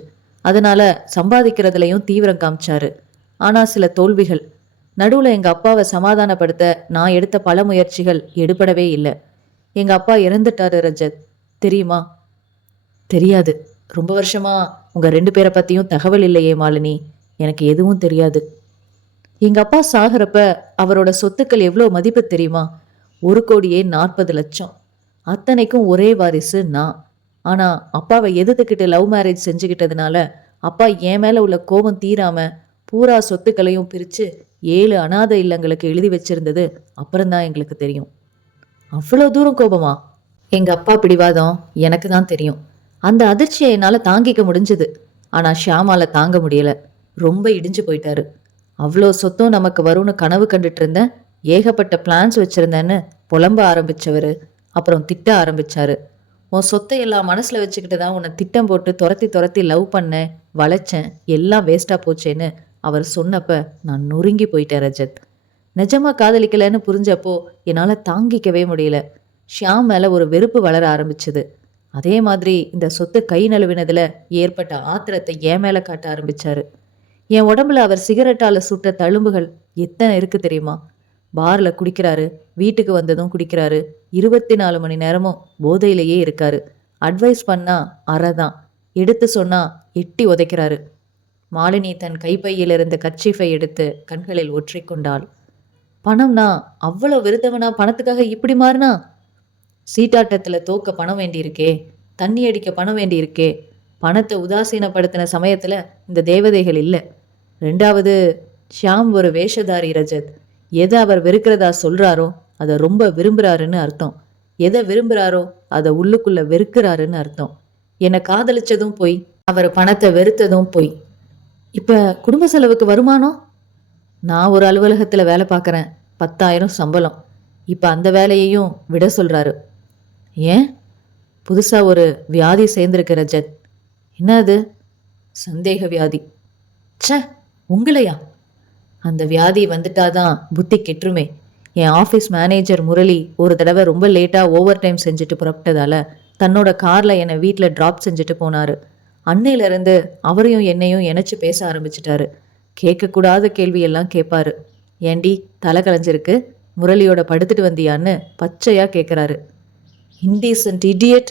அதனால சம்பாதிக்கிறதுலையும் தீவிரம் காமிச்சாரு. ஆனால் சில தோல்விகள். நடுவில் எங்கள் அப்பாவை சமாதானப்படுத்த நான் எடுத்த பல முயற்சிகள் எடுபடவே இல்லை. எங்கள் அப்பா இறந்துட்டாரு ரஜத், தெரியுமா? தெரியாது. ரொம்ப வருஷமா உங்கள் 2 பேரை பற்றியும் தகவல் இல்லையே மாலினி. எனக்கு எதுவும் தெரியாது. எங்கள் அப்பா சாகிறப்ப அவரோட சொத்துக்கள் எவ்வளோ மதிப்பு தெரியுமா? 1,40,00,000. அத்தனைக்கும் ஒரே வாரிசு நான். ஆனால் அப்பாவை எதிர்த்துக்கிட்டு லவ் மேரேஜ் செஞ்சுக்கிட்டதுனால அப்பா என் மேலே உள்ள கோபம் தீராம பூரா சொத்துக்களையும் பிரித்து 7 அனாதை இல்லங்களுக்கு எழுதி வச்சிருந்தது அப்புறம்தான் எங்களுக்கு தெரியும். அவ்வளோ தூரம் கோபமா? எங்கள் அப்பா பிடிவாதம் எனக்கு தான் தெரியும். அந்த அதிர்ச்சியை என்னால் தாங்கிக்க முடிஞ்சுது. ஆனால் ஷியாமால தாங்க முடியலை. ரொம்ப இடிஞ்சு போயிட்டாரு. அவ்வளோ சொத்தும் நமக்கு வரும்னு கனவு கண்டுட்டு இருந்தேன். ஏகப்பட்ட பிளான்ஸ் வச்சுருந்தேன்னு புலம்ப ஆரம்பித்தவர் அப்புறம் திட்ட ஆரம்பித்தார். உன் சொத்தை எல்லாம் மனசில் வச்சுக்கிட்டு தான் உன்னை திட்டம் போட்டு துரத்தி துரத்தி லவ் பண்ணேன், வளைச்சேன், எல்லாம் வேஸ்ட்டாக போச்சேன்னு அவர் சொன்னப்ப நான் நொறுங்கி போயிட்டேன் ரஜத். நிஜமாக காதலிக்கலைன்னு புரிஞ்சப்போ என்னால் தாங்கிக்கவே முடியல. ஷியாம் மேலே ஒரு வெறுப்பு வளர ஆரம்பிச்சுது. அதே மாதிரி இந்த சொத்து கை நழுவினதில் ஏற்பட்ட ஆத்திரத்தை என் மேலே காட்ட ஆரம்பித்தார். என் உடம்புல அவர் சிகரெட்டால் சுட்ட தழும்புகள் எத்தனை இருக்கு தெரியுமா? பாரில் குடிக்கிறாரு, வீட்டுக்கு வந்ததும் குடிக்கிறாரு, 24 மணி நேரமும் போதையிலேயே இருக்காரு. அட்வைஸ் பண்ணா அறதான், எடுத்து சொன்னா எட்டி உதைக்கிறாரு. மாலினி தன் கைப்பையில் இருந்த கர்ச்சீஃபை எடுத்து கண்களில் ஒற்றிக்கொண்டாள். பணம்னா அவ்வளோ விருதவனா பணத்துக்காக இப்படி மாறினா? சீட்டாட்டத்தில் தோக்க பணம் வேண்டியிருக்கே, தண்ணி அடிக்க பணம் வேண்டியிருக்கே. பணத்தை உதாசீனப்படுத்தின சமயத்தில் இந்த தேவதைகள் இல்லை. 2வது, ஷியாம் ஒரு வேஷதாரி ரஜத். எதை அவர் வெறுக்கிறதா சொல்கிறாரோ அதை ரொம்ப விரும்புகிறாருன்னு அர்த்தம். எதை விரும்புகிறாரோ அதை உள்ளுக்குள்ளே வெறுக்கிறாருன்னு அர்த்தம். என்னை காதலிச்சதும் போய், அவர் பணத்தை வெறுத்ததும் போய். இப்போ குடும்ப செலவுக்கு வருமானம்? நான் ஒரு அலுவலகத்தில் வேலை பார்க்குறேன், 10,000 சம்பளம். இப்போ அந்த வேலையையும் விட சொல்கிறாரு. ஏன்? புதுசாக ஒரு வியாதி சேர்ந்துருக்கு ரஜத். என்ன அது? சந்தேக வியாதி. ச்சே, உங்களையா? அந்த வியாதி வந்துட்டாதான் புத்தி கெட்டுருமே. என் ஆஃபீஸ் மேனேஜர் முரளி ஒரு தடவை ரொம்ப லேட்டாக ஓவர் டைம் செஞ்சுட்டு புறப்பட்டதால தன்னோட காரில் என்னை வீட்டில் ட்ராப் செஞ்சுட்டு போனார். அன்னையிலேருந்து அவரையும் என்னையும் இணைச்சி பேச ஆரம்பிச்சிட்டாரு. கேட்கக்கூடாத கேள்வியெல்லாம் கேட்பாரு. ஏண்டி தலை கலைஞ்சிருக்கு, முரளியோட படுத்துட்டு வந்தியான்னு பச்சையாக கேட்குறாரு. Indecent idiot.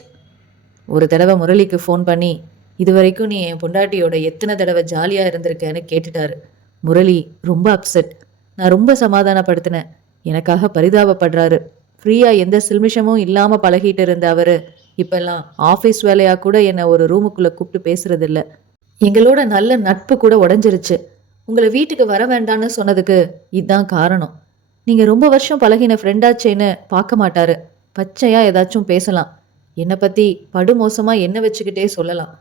ஒரு தடவை முரளிக்கு ஃபோன் பண்ணி, இது வரைக்கும் நீ என் பொண்டாட்டியோட எத்தனை தடவை ஜாலியாக இருந்திருக்கேன்னு கேட்டுட்டாரு. முரளி ரொம்ப அப்செட். நான் ரொம்ப சமாதானப்படுத்தினேன். எனக்காக பரிதாபப்படுறாரு. ஃப்ரீயாக எந்த சில்மிஷமும் இல்லாமல் பழகிட்டு இருந்த அவர் இப்பெல்லாம் ஆஃபீஸ் வேலையாக கூட என்னை ஒரு ரூமுக்குள்ளே கூப்பிட்டு பேசுறதில்ல. எங்களோட நல்ல நட்பு கூட உடஞ்சிருச்சு. உங்களை வீட்டுக்கு வர வேண்டான்னு சொன்னதுக்கு இதுதான் காரணம். நீங்கள் ரொம்ப வருஷம் பழகின ஃப்ரெண்டாச்சேன்னு பார்க்க மாட்டாரு. பச்சையாக ஏதாச்சும் பேசலாம். என்னை பற்றி படுமோசமாக என்ன வச்சுக்கிட்டே சொல்லலாம்.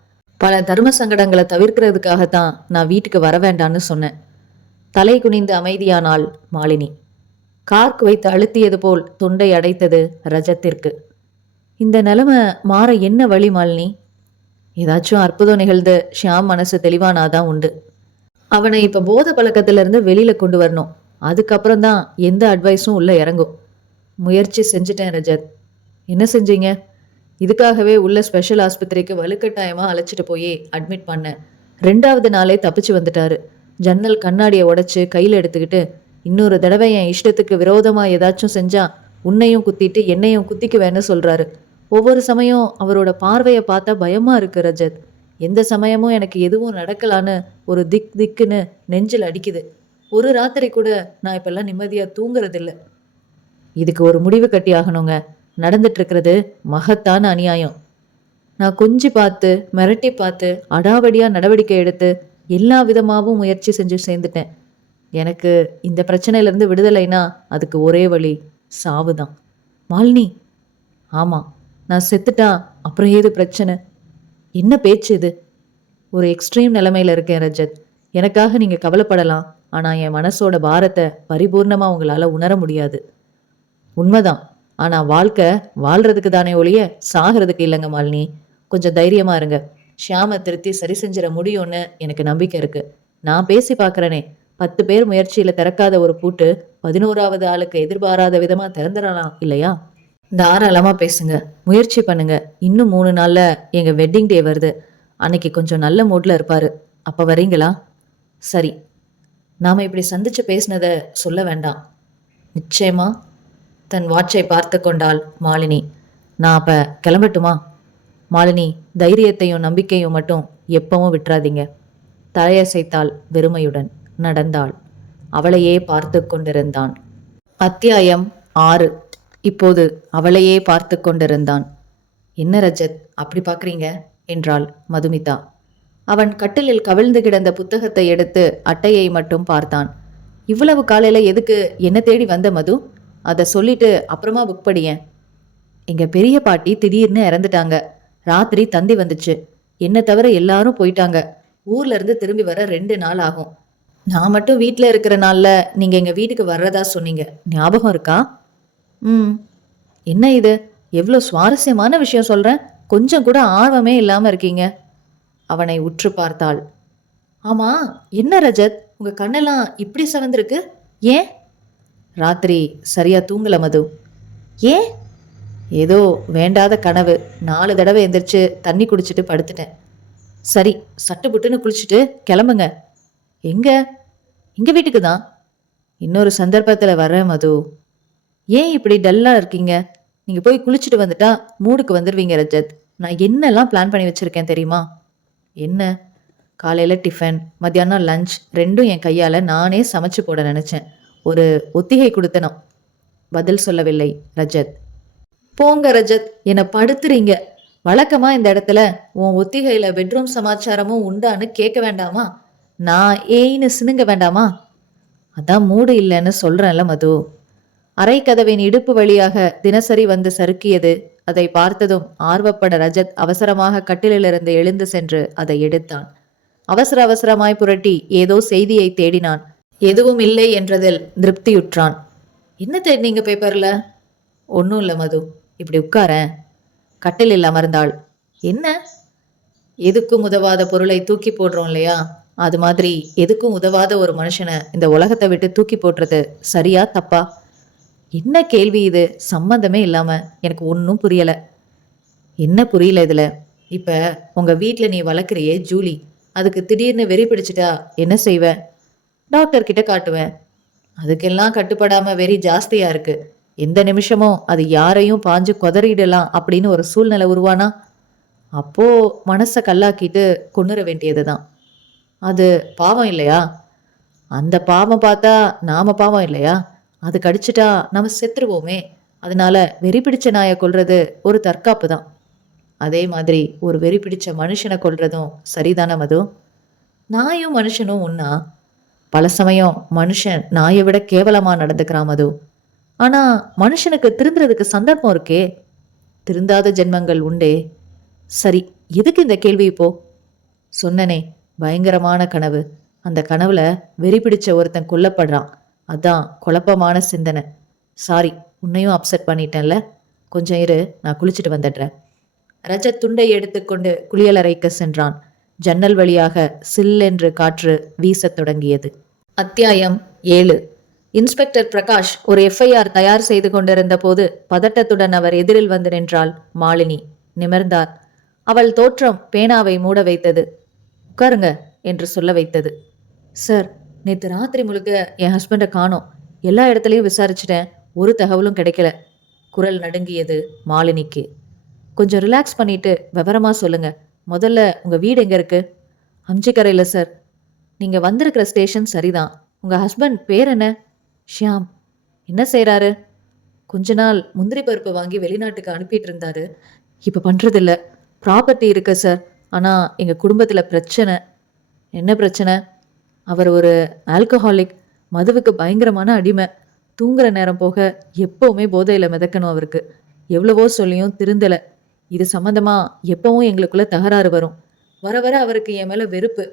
பல தர்ம சங்கடங்களை தவிர்க்கிறதுக்காகத்தான் நான் வீட்டுக்கு வர வேண்டான்னு சொன்னேன். தலை குனிந்து அமைதியானாள் மாலினி. கார்க் வைத்து அழுத்தியது போல் தொண்டை அடைத்தது ரஜத்திற்கு. இந்த நிலைமை மாற என்ன வழி மாலினி? ஏதாச்சும் அற்புதம் நிகழ்ந்து ஷியாம் மனசு தெளிவானாதான் உண்டு. அவனை இப்போ போத பழக்கத்திலிருந்து வெளியில் கொண்டு வரணும். அதுக்கப்புறம் தான் எந்த அட்வைஸும் உள்ளே இறங்கும். முயற்சி செஞ்சுட்டேன் ரஜத். என்ன செஞ்சீங்க? இதுக்காகவே உள்ள ஸ்பெஷல் ஆஸ்பத்திரிக்கு வலுக்கட்டாயமாக அழைச்சிட்டு போய் அட்மிட் பண்ணேன். 2வது நாளே தப்பிச்சு வந்துட்டாரு. ஜன்னல் கண்ணாடியை உடைச்சு கையில் எடுத்துக்கிட்டு, இன்னொரு தடவை என் இஷ்டத்துக்கு விரோதமாக ஏதாச்சும் செஞ்சா உன்னையும் குத்திட்டு என்னையும் குத்திக்குவேன்னு சொல்கிறாரு. ஒவ்வொரு சமயம் அவரோட பார்வையை பார்த்தா பயமாக இருக்கு ரஜத். எந்த சமயமும் எனக்கு எதுவும் நடக்கலான்னு ஒரு திக்குன்னு நெஞ்சில் அடிக்குது. ஒரு ராத்திரி கூட நான் இப்பெல்லாம் நிம்மதியாக தூங்குறதில்ல. இதுக்கு ஒரு முடிவு கட்டி ஆகணுங்க. நடந்துட்டு இருக்கிறது மகத்தான அநியாயம். நான் கொஞ்சி பார்த்து மிரட்டி பார்த்து அடாவடியாக நடவடிக்கை எடுத்து எல்லா விதமாகவும் முயற்சி செஞ்சு சேர்ந்துட்டேன். எனக்கு இந்த பிரச்சனையிலேருந்து விடுதலைனா அதுக்கு ஒரே வழி சாவு தான். மாலினி, ஆமாம், நான் செத்துட்டா அப்புறம் ஏது பிரச்சனை? என்ன பேச்சு இது? ஒரு எக்ஸ்ட்ரீம் நிலைமையில் இருக்கேன் ரஜத். எனக்காக நீங்கள் கவலைப்படலாம். ஆனால் என் மனசோட பாரத்தை பரிபூர்ணமாக உங்களால் உணர முடியாது. உண்மைதான். ஆனால் வாழ்க்கை வாழ்கிறதுக்கு தானே ஒழிய சாகிறதுக்கு இல்லைங்க மாலினி. கொஞ்சம் தைரியமாக இருங்க. ஷியாமை திருத்தி சரி செஞ்சிட முடியும்னு எனக்கு நம்பிக்கை இருக்குது. நான் பேசி பார்க்குறேனே. 10 பேர் முயற்சியில் திறக்காத ஒரு பூட்டு 11வது ஆளுக்கு எதிர்பாராத விதமாக திறந்துடலாம் இல்லையா? தாராளமாக பேசுங்க, முயற்சி பண்ணுங்க. இன்னும் 3 நாளில் எங்கள் வெட்டிங் டே வருது. அன்னைக்கு கொஞ்சம் நல்ல மூடில் இருப்பார். அப்போ வரீங்களா? சரி. நாம் இப்படி சந்திச்சு பேசினதை சொல்ல வேண்டாம். நிச்சயமா? தன் வாட்சை பார்த்து கொண்டாள் மாலினி. நான் அப்போ கிளம்பட்டுமா? மாலினி தைரியத்தையும் நம்பிக்கையும் மட்டும் எப்பவும் விட்டுறாதீங்க. தலையசைத்தாள் வெறுமையுடன். நடந்தாள். அவளையே பார்த்து கொண்டிருந்தான். அத்தியாயம் 6. இப்போது அவளையே பார்த்து கொண்டிருந்தான். என்ன ரஜத் அப்படி பார்க்குறீங்க என்றாள் மதுமிதா. அவன் கட்டிலில் கவிழ்ந்து கிடந்த புத்தகத்தை எடுத்து அட்டையை மட்டும் பார்த்தான். இவ்வளவு காலையில் எதுக்கு என்ன தேடி வந்த மது? அதை சொல்லிட்டு அப்புறமா புக் படியேன். எங்கள் பெரிய பாட்டி திடீர்னு இறந்துட்டாங்க. ராத்திரி தந்தி வந்துச்சு. என்னை தவிர எல்லாரும் போயிட்டாங்க. ஊர்ல இருந்து திரும்பி வர 2 நாள் ஆகும். நான் மட்டும் வீட்டில் இருக்கிற நாளில் நீங்கள் எங்கள் வீட்டுக்கு வர்றதா சொன்னீங்க. ஞாபகம் இருக்கா? என்ன இது? எவ்வளோ சுவாரஸ்யமான விஷயம் சொல்கிறேன். கொஞ்சம் கூட ஆர்வமே இல்லாமல் இருக்கீங்க. அவனை உற்று பார்த்தாள். ஆமாம், என்ன ரஜத், உங்கள் கண்ணெல்லாம் இப்படி சவந்திருக்கு? ஏன்? ராத்திரி சரியா தூங்கல மது. ஏன்? ஏதோ வேண்டாத கனவு. 4 தடவை எந்திரிச்சு தண்ணி குடிச்சிட்டு படுத்துட்டேன். சரி, சட்டு புட்டுன்னு குளிச்சுட்டு கிளம்புங்க. எங்க? எங்கள் வீட்டுக்கு தான். இன்னொரு சந்தர்ப்பத்தில் வர்றேன் மது. ஏன் இப்படி டல்லாக இருக்கீங்க? நீங்கள் போய் குளிச்சுட்டு வந்துட்டா மூடுக்கு வந்துடுவீங்க ரஜத். நான் என்னெல்லாம் பிளான் பண்ணி வச்சுருக்கேன் தெரியுமா? என்ன? காலையில் டிஃபன், மத்தியானம் லஞ்ச், 2ம் என் கையால் நானே சமைச்சு போட நினச்சேன். ஒரு ஒத்திகை கொடுத்தனும். பதில் சொல்லவில்லை ரஜத். போங்க ரஜத், என்னை படுத்துறீங்க. வழக்கமாக இந்த இடத்துல உன் ஒத்திகையில் பெட்ரூம் சமாச்சாரமும் உண்டான்னு கேட்க வேண்டாமா? நான் ஏன்னு சினுங்க வேண்டாமா? அதான் மூடு இல்லைன்னு சொல்கிறேன்ல மது. அரை கதவின் இடுப்பு வழியாக தினசரி வந்து சறுக்கியது. அதை பார்த்ததும் ஆர்வப்பட ரஜத் அவசரமாக கட்டிலிலிருந்து எழுந்து சென்று அதை எடுத்தான். அவசரமாய் புரட்டி ஏதோ செய்தியை தேடினான். எதுவும் இல்லை என்றதில் திருப்தியுற்றான். என்ன தேடினீங்க பேப்பர்ல? ஒன்றும் இல்லை மது. இப்படி உட்காரேன். கட்டிலில் அமர்ந்தாள். என்ன? எதுக்கும் உதவாத பொருளை தூக்கி போடுறோம் இல்லையா? அது மாதிரி எதுக்கும் உதவாத ஒரு மனுஷனை இந்த உலகத்தை விட்டு தூக்கி போடுறது சரியா தப்பா? என்ன கேள்வி இது? சம்மந்தமே இல்லாமல் எனக்கு ஒன்றும் புரியலை. என்ன புரியல இதில்? இப்போ உங்கள் வீட்டில் நீ வளர்க்குறியே ஜூலி, அதுக்கு திடீர்னு வெறி பிடிச்சிட்டா என்ன செய்வேன்? டாக்டர்கிட்ட காட்டுவேன். அதுக்கெல்லாம் கட்டுப்படாமல் வெறி ஜாஸ்தியாக இருக்குது. எந்த நிமிஷமும் அது யாரையும் பாஞ்சு கொதறிடலாம் அப்படின்னு ஒரு சூழ்நிலை உருவானா அப்போ மனசை கல்லாக்கிட்டு கொன்னுற வேண்டியதுதான். அது பாவம் இல்லையா? அந்த பாவம் பார்த்தா நாம பாவம் இல்லையா? அது கடிச்சிட்டா நம்ம செத்துருவோமே. அதனால வெறி பிடிச்ச நாயை கொல்றது ஒரு தற்காப்பு தான். அதே மாதிரி ஒரு வெறி பிடிச்ச மனுஷனை கொல்றதும் சரிதானே மது? நாயும் மனுஷனும் ஒண்ணா? பல சமயம் மனுஷன் நாயை விட கேவலமா நடந்துக்கிறான் மது. ஆனா மனுஷனுக்கு திருந்துறதுக்கு சந்தர்ப்பம் இருக்கே. திருந்தாத ஜென்மங்கள் உண்டே. சரி, எதுக்கு இந்த கேள்வி இப்போ? சொன்னனே, பயங்கரமான கனவு. அந்த கனவுல வெறி பிடிச்ச ஒருத்தன் கொல்லப்படுறான். அதான் குழப்பமான சிந்தனை. சாரி, உன்னையும் அப்செட் பண்ணிட்டேன்ல. கொஞ்சம் இரு, நான் குளிச்சுட்டு வந்துடுறேன். ரஜத் துண்டை எடுத்துக்கொண்டு குளியலறைக்கு சென்றான். ஜன்னல் வழியாக சில்லென்று காற்று வீசத் தொடங்கியது. அத்தியாயம் 7. இன்ஸ்பெக்டர் பிரகாஷ் ஒரு எஃப்ஐஆர் தயார் செய்து கொண்டிருந்த போது பதட்டத்துடன் அவர் எதிரில் வந்து நின்றாள் மாலினி. நிமிர்ந்தார். அவள் தோற்றம் பேனாவை மூட வைத்தது. உட்காருங்க என்று சொல்ல வைத்தது. சார், நேற்று ராத்திரி முழுக்க என் ஹஸ்பண்டை காணோம். எல்லா இடத்துலையும் விசாரிச்சிட்டேன். ஒரு தகவலும் கிடைக்கல. குரல் நடுங்கியது மாலினிக்கு. கொஞ்சம் ரிலாக்ஸ் பண்ணிட்டு விவரமா சொல்லுங்க. முதல்ல உங்க வீடு எங்க இருக்கு? அம்ஜிக்கரையில் சார். நீங்க வந்திருக்கிற ஸ்டேஷன் சரிதான். உங்க ஹஸ்பண்ட் பேர் என்ன? ஷியாம். என்ன செய்றாரு? கொஞ்ச நாள் முந்திரி பருப்பு வாங்கி வெளிநாட்டுக்கு அனுப்பிட்டு இருந்தாரு. இப்ப பண்றதில்ல. ப்ராப்பர்ட்டி இருக்கு சார். ஆனா எங்க குடும்பத்துல பிரச்சனை. என்ன பிரச்சனை? அவர் ஒரு ஆல்கஹாலிக். மதுவுக்கு பயங்கரமான அடிமை. தூங்குற நேரம் போக எப்பவுமே போதையில மிதக்கணும் அவருக்கு. எவ்வளவோ சொல்லியும் திருந்தல. இது சம்பந்தமா எப்பவும் எங்களுக்குள்ள தகராறு வரும். வர வர அவருக்கு என் மேல வெறுப்பு.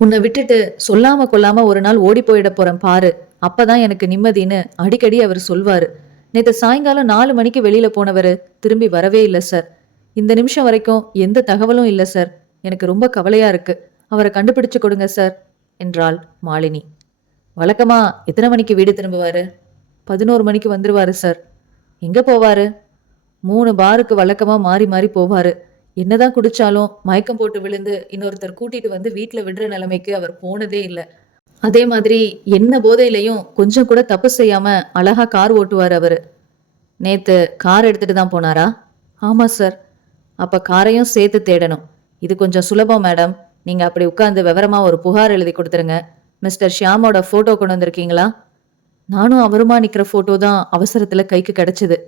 உன்னை விட்டுட்டு சொல்லாம கொள்ளாம ஒரு நாள் ஓடி போயிட போறேன் பாரு, அப்பதான் எனக்கு நிம்மதின்னு அடிக்கடி அவர் சொல்வாரு. நேற்று சாயங்காலம் 4 மணிக்கு வெளியில போனவர் திரும்பி வரவே இல்லை சார். இந்த நிமிஷம் வரைக்கும் எந்த தகவலும் இல்லை சார். எனக்கு ரொம்ப கவலையா இருக்கு. அவரை கண்டுபிடிச்சு கொடுங்க சார் என்றாள் மாலினி. வழக்கமா எத்தனை மணிக்கு வீடு திரும்புவாரு? 11 மணிக்கு வந்துருவாரு சார். எங்க போவாரு? 3 பாருக்கு வழக்கமா மாறி மாறி போவாரு. என்னதான் குடிச்சாலும் மயக்கம் போட்டு விழுந்து இன்னொருத்தர் கூட்டிட்டு வந்து வீட்டுல விடுற நிலைமைக்கு அவர் போனதே இல்லை. அதே மாதிரி என்ன போதையிலையும் கொஞ்சம் கூட தப்பு செய்யாம அழகா கார் ஓட்டுவார் அவரு. நேத்து கார் எடுத்துட்டு தான் போனாரா? ஆமா சார். அப்ப காரையும் சேர்த்து தேடணும். இது கொஞ்சம் சுலபம் மேடம். நீங்க அப்படி உட்கார்ந்து விவரமா ஒரு புகார் எழுதி கொடுத்துருங்க. மிஸ்டர் ஷியாமோட போட்டோ கொண்டு வந்திருக்கீங்களா? நானும் அவருமா நிக்கிற போட்டோ தான் அவசரத்துல கைக்கு கிடைச்சது.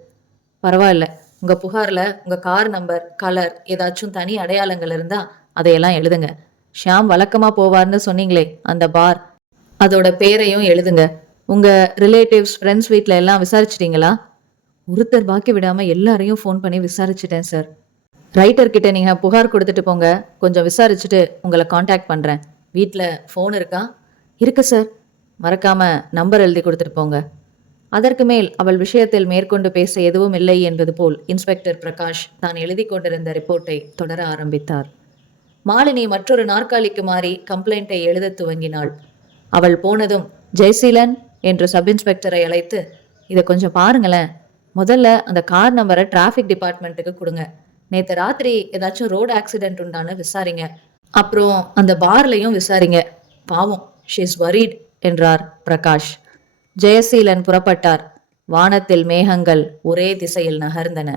பரவாயில்ல. உங்க புகார்ல உங்க கார் நம்பர், கலர், ஏதாச்சும் தனி அடையாளங்கள் இருந்தா அதையெல்லாம் எழுதுங்க. ஷியாம் வழக்கமா போவார்னு சொன்னீங்களே அந்த பார், அதோட பேரையும் எழுதுங்க. உங்க ரிலேட்டிவ்ஸ், ஃப்ரெண்ட்ஸ் வீட்டில் எல்லாம் விசாரிச்சிட்டீங்களா? ஒருத்தர் பாக்கி விடாம எல்லாரையும் ஃபோன் பண்ணி விசாரிச்சிட்டேன் சார். ரைட்டர் கிட்ட நீங்க புகார் கொடுத்துட்டு போங்க. கொஞ்சம் விசாரிச்சுட்டு உங்களை காண்டாக்ட் பண்றேன். வீட்டில் ஃபோன் இருக்கா? இருக்கு சார். மறக்காம நம்பர் எழுதி கொடுத்துட்டு போங்க. அதற்கு மேல் அவள் விஷயத்தில் மேற்கொண்டு பேச எதுவும் இல்லை என்பது போல் இன்ஸ்பெக்டர் பிரகாஷ் தான் எழுதி கொண்டிருந்த ரிப்போர்ட்டை தொடர ஆரம்பித்தார். மாலினி மற்றொரு நாற்காலிக்கு மாறி கம்ப்ளைண்டை எழுத துவங்கினாள். அவள் போனதும் ஜெய்சீலன் என்று சப் இன்ஸ்பெக்டரை அழைத்து, இதை கொஞ்சம் பாருங்களேன். முதல்ல அந்த கார் நம்பரை டிராஃபிக் டிபார்ட்மெண்ட்டுக்கு கொடுங்க. நேற்று ராத்திரி ஏதாச்சும் ரோடு ஆக்சிடென்ட் உண்டான்னு விசாரிங்க. அப்புறம் அந்த பார்லையும் விசாரிங்க. பாவம், ஷீ இஸ் வரீட் என்றார் பிரகாஷ். ஜெயசீலன் புறப்பட்டார். வானத்தில் மேகங்கள் ஒரே திசையில் நகர்ந்தன.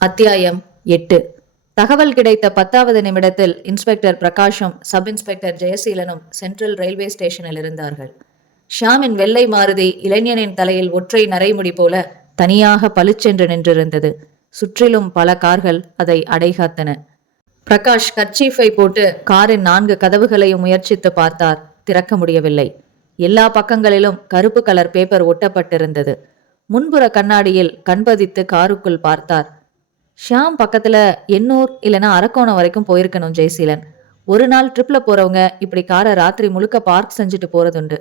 அத்தியாயம் 8. தகவல் கிடைத்த 10வது நிமிடத்தில் இன்ஸ்பெக்டர் பிரகாஷும் சப் இன்ஸ்பெக்டர் ஜெயசீலனும் சென்ட்ரல் ரயில்வே ஸ்டேஷனில் இருந்தார்கள். ஷியாமின் வெள்ளை மாருதி இளைஞனின் தலையில் ஒற்றை நரைமுடி போல தனியாக பளிச்சென்று நின்றிருந்தது. சுற்றிலும் பல கார்கள் அதை அடைகாத்தன. பிரகாஷ் கர்ச்சீஃபை போட்டு காரின் 4 கதவுகளையும் முயற்சித்து பார்த்தார். திறக்க முடியவில்லை. எல்லா பக்கங்களிலும் கருப்பு கலர் பேப்பர் ஒட்டப்பட்டிருந்தது. முன்புற கண்ணாடியில் கண்பதித்து காருக்குள் பார்த்தார். ஷியாம் பக்கத்துல எண்ணூர் இல்லைன்னா அரக்கோணம் வரைக்கும் போயிருக்கணும் ஜெய்சீலன். ஒரு நாள் ட்ரிப்ல போறவங்க இப்படி காரை ராத்திரி முழுக்க பார்க் செஞ்சுட்டு போறதுண்டு.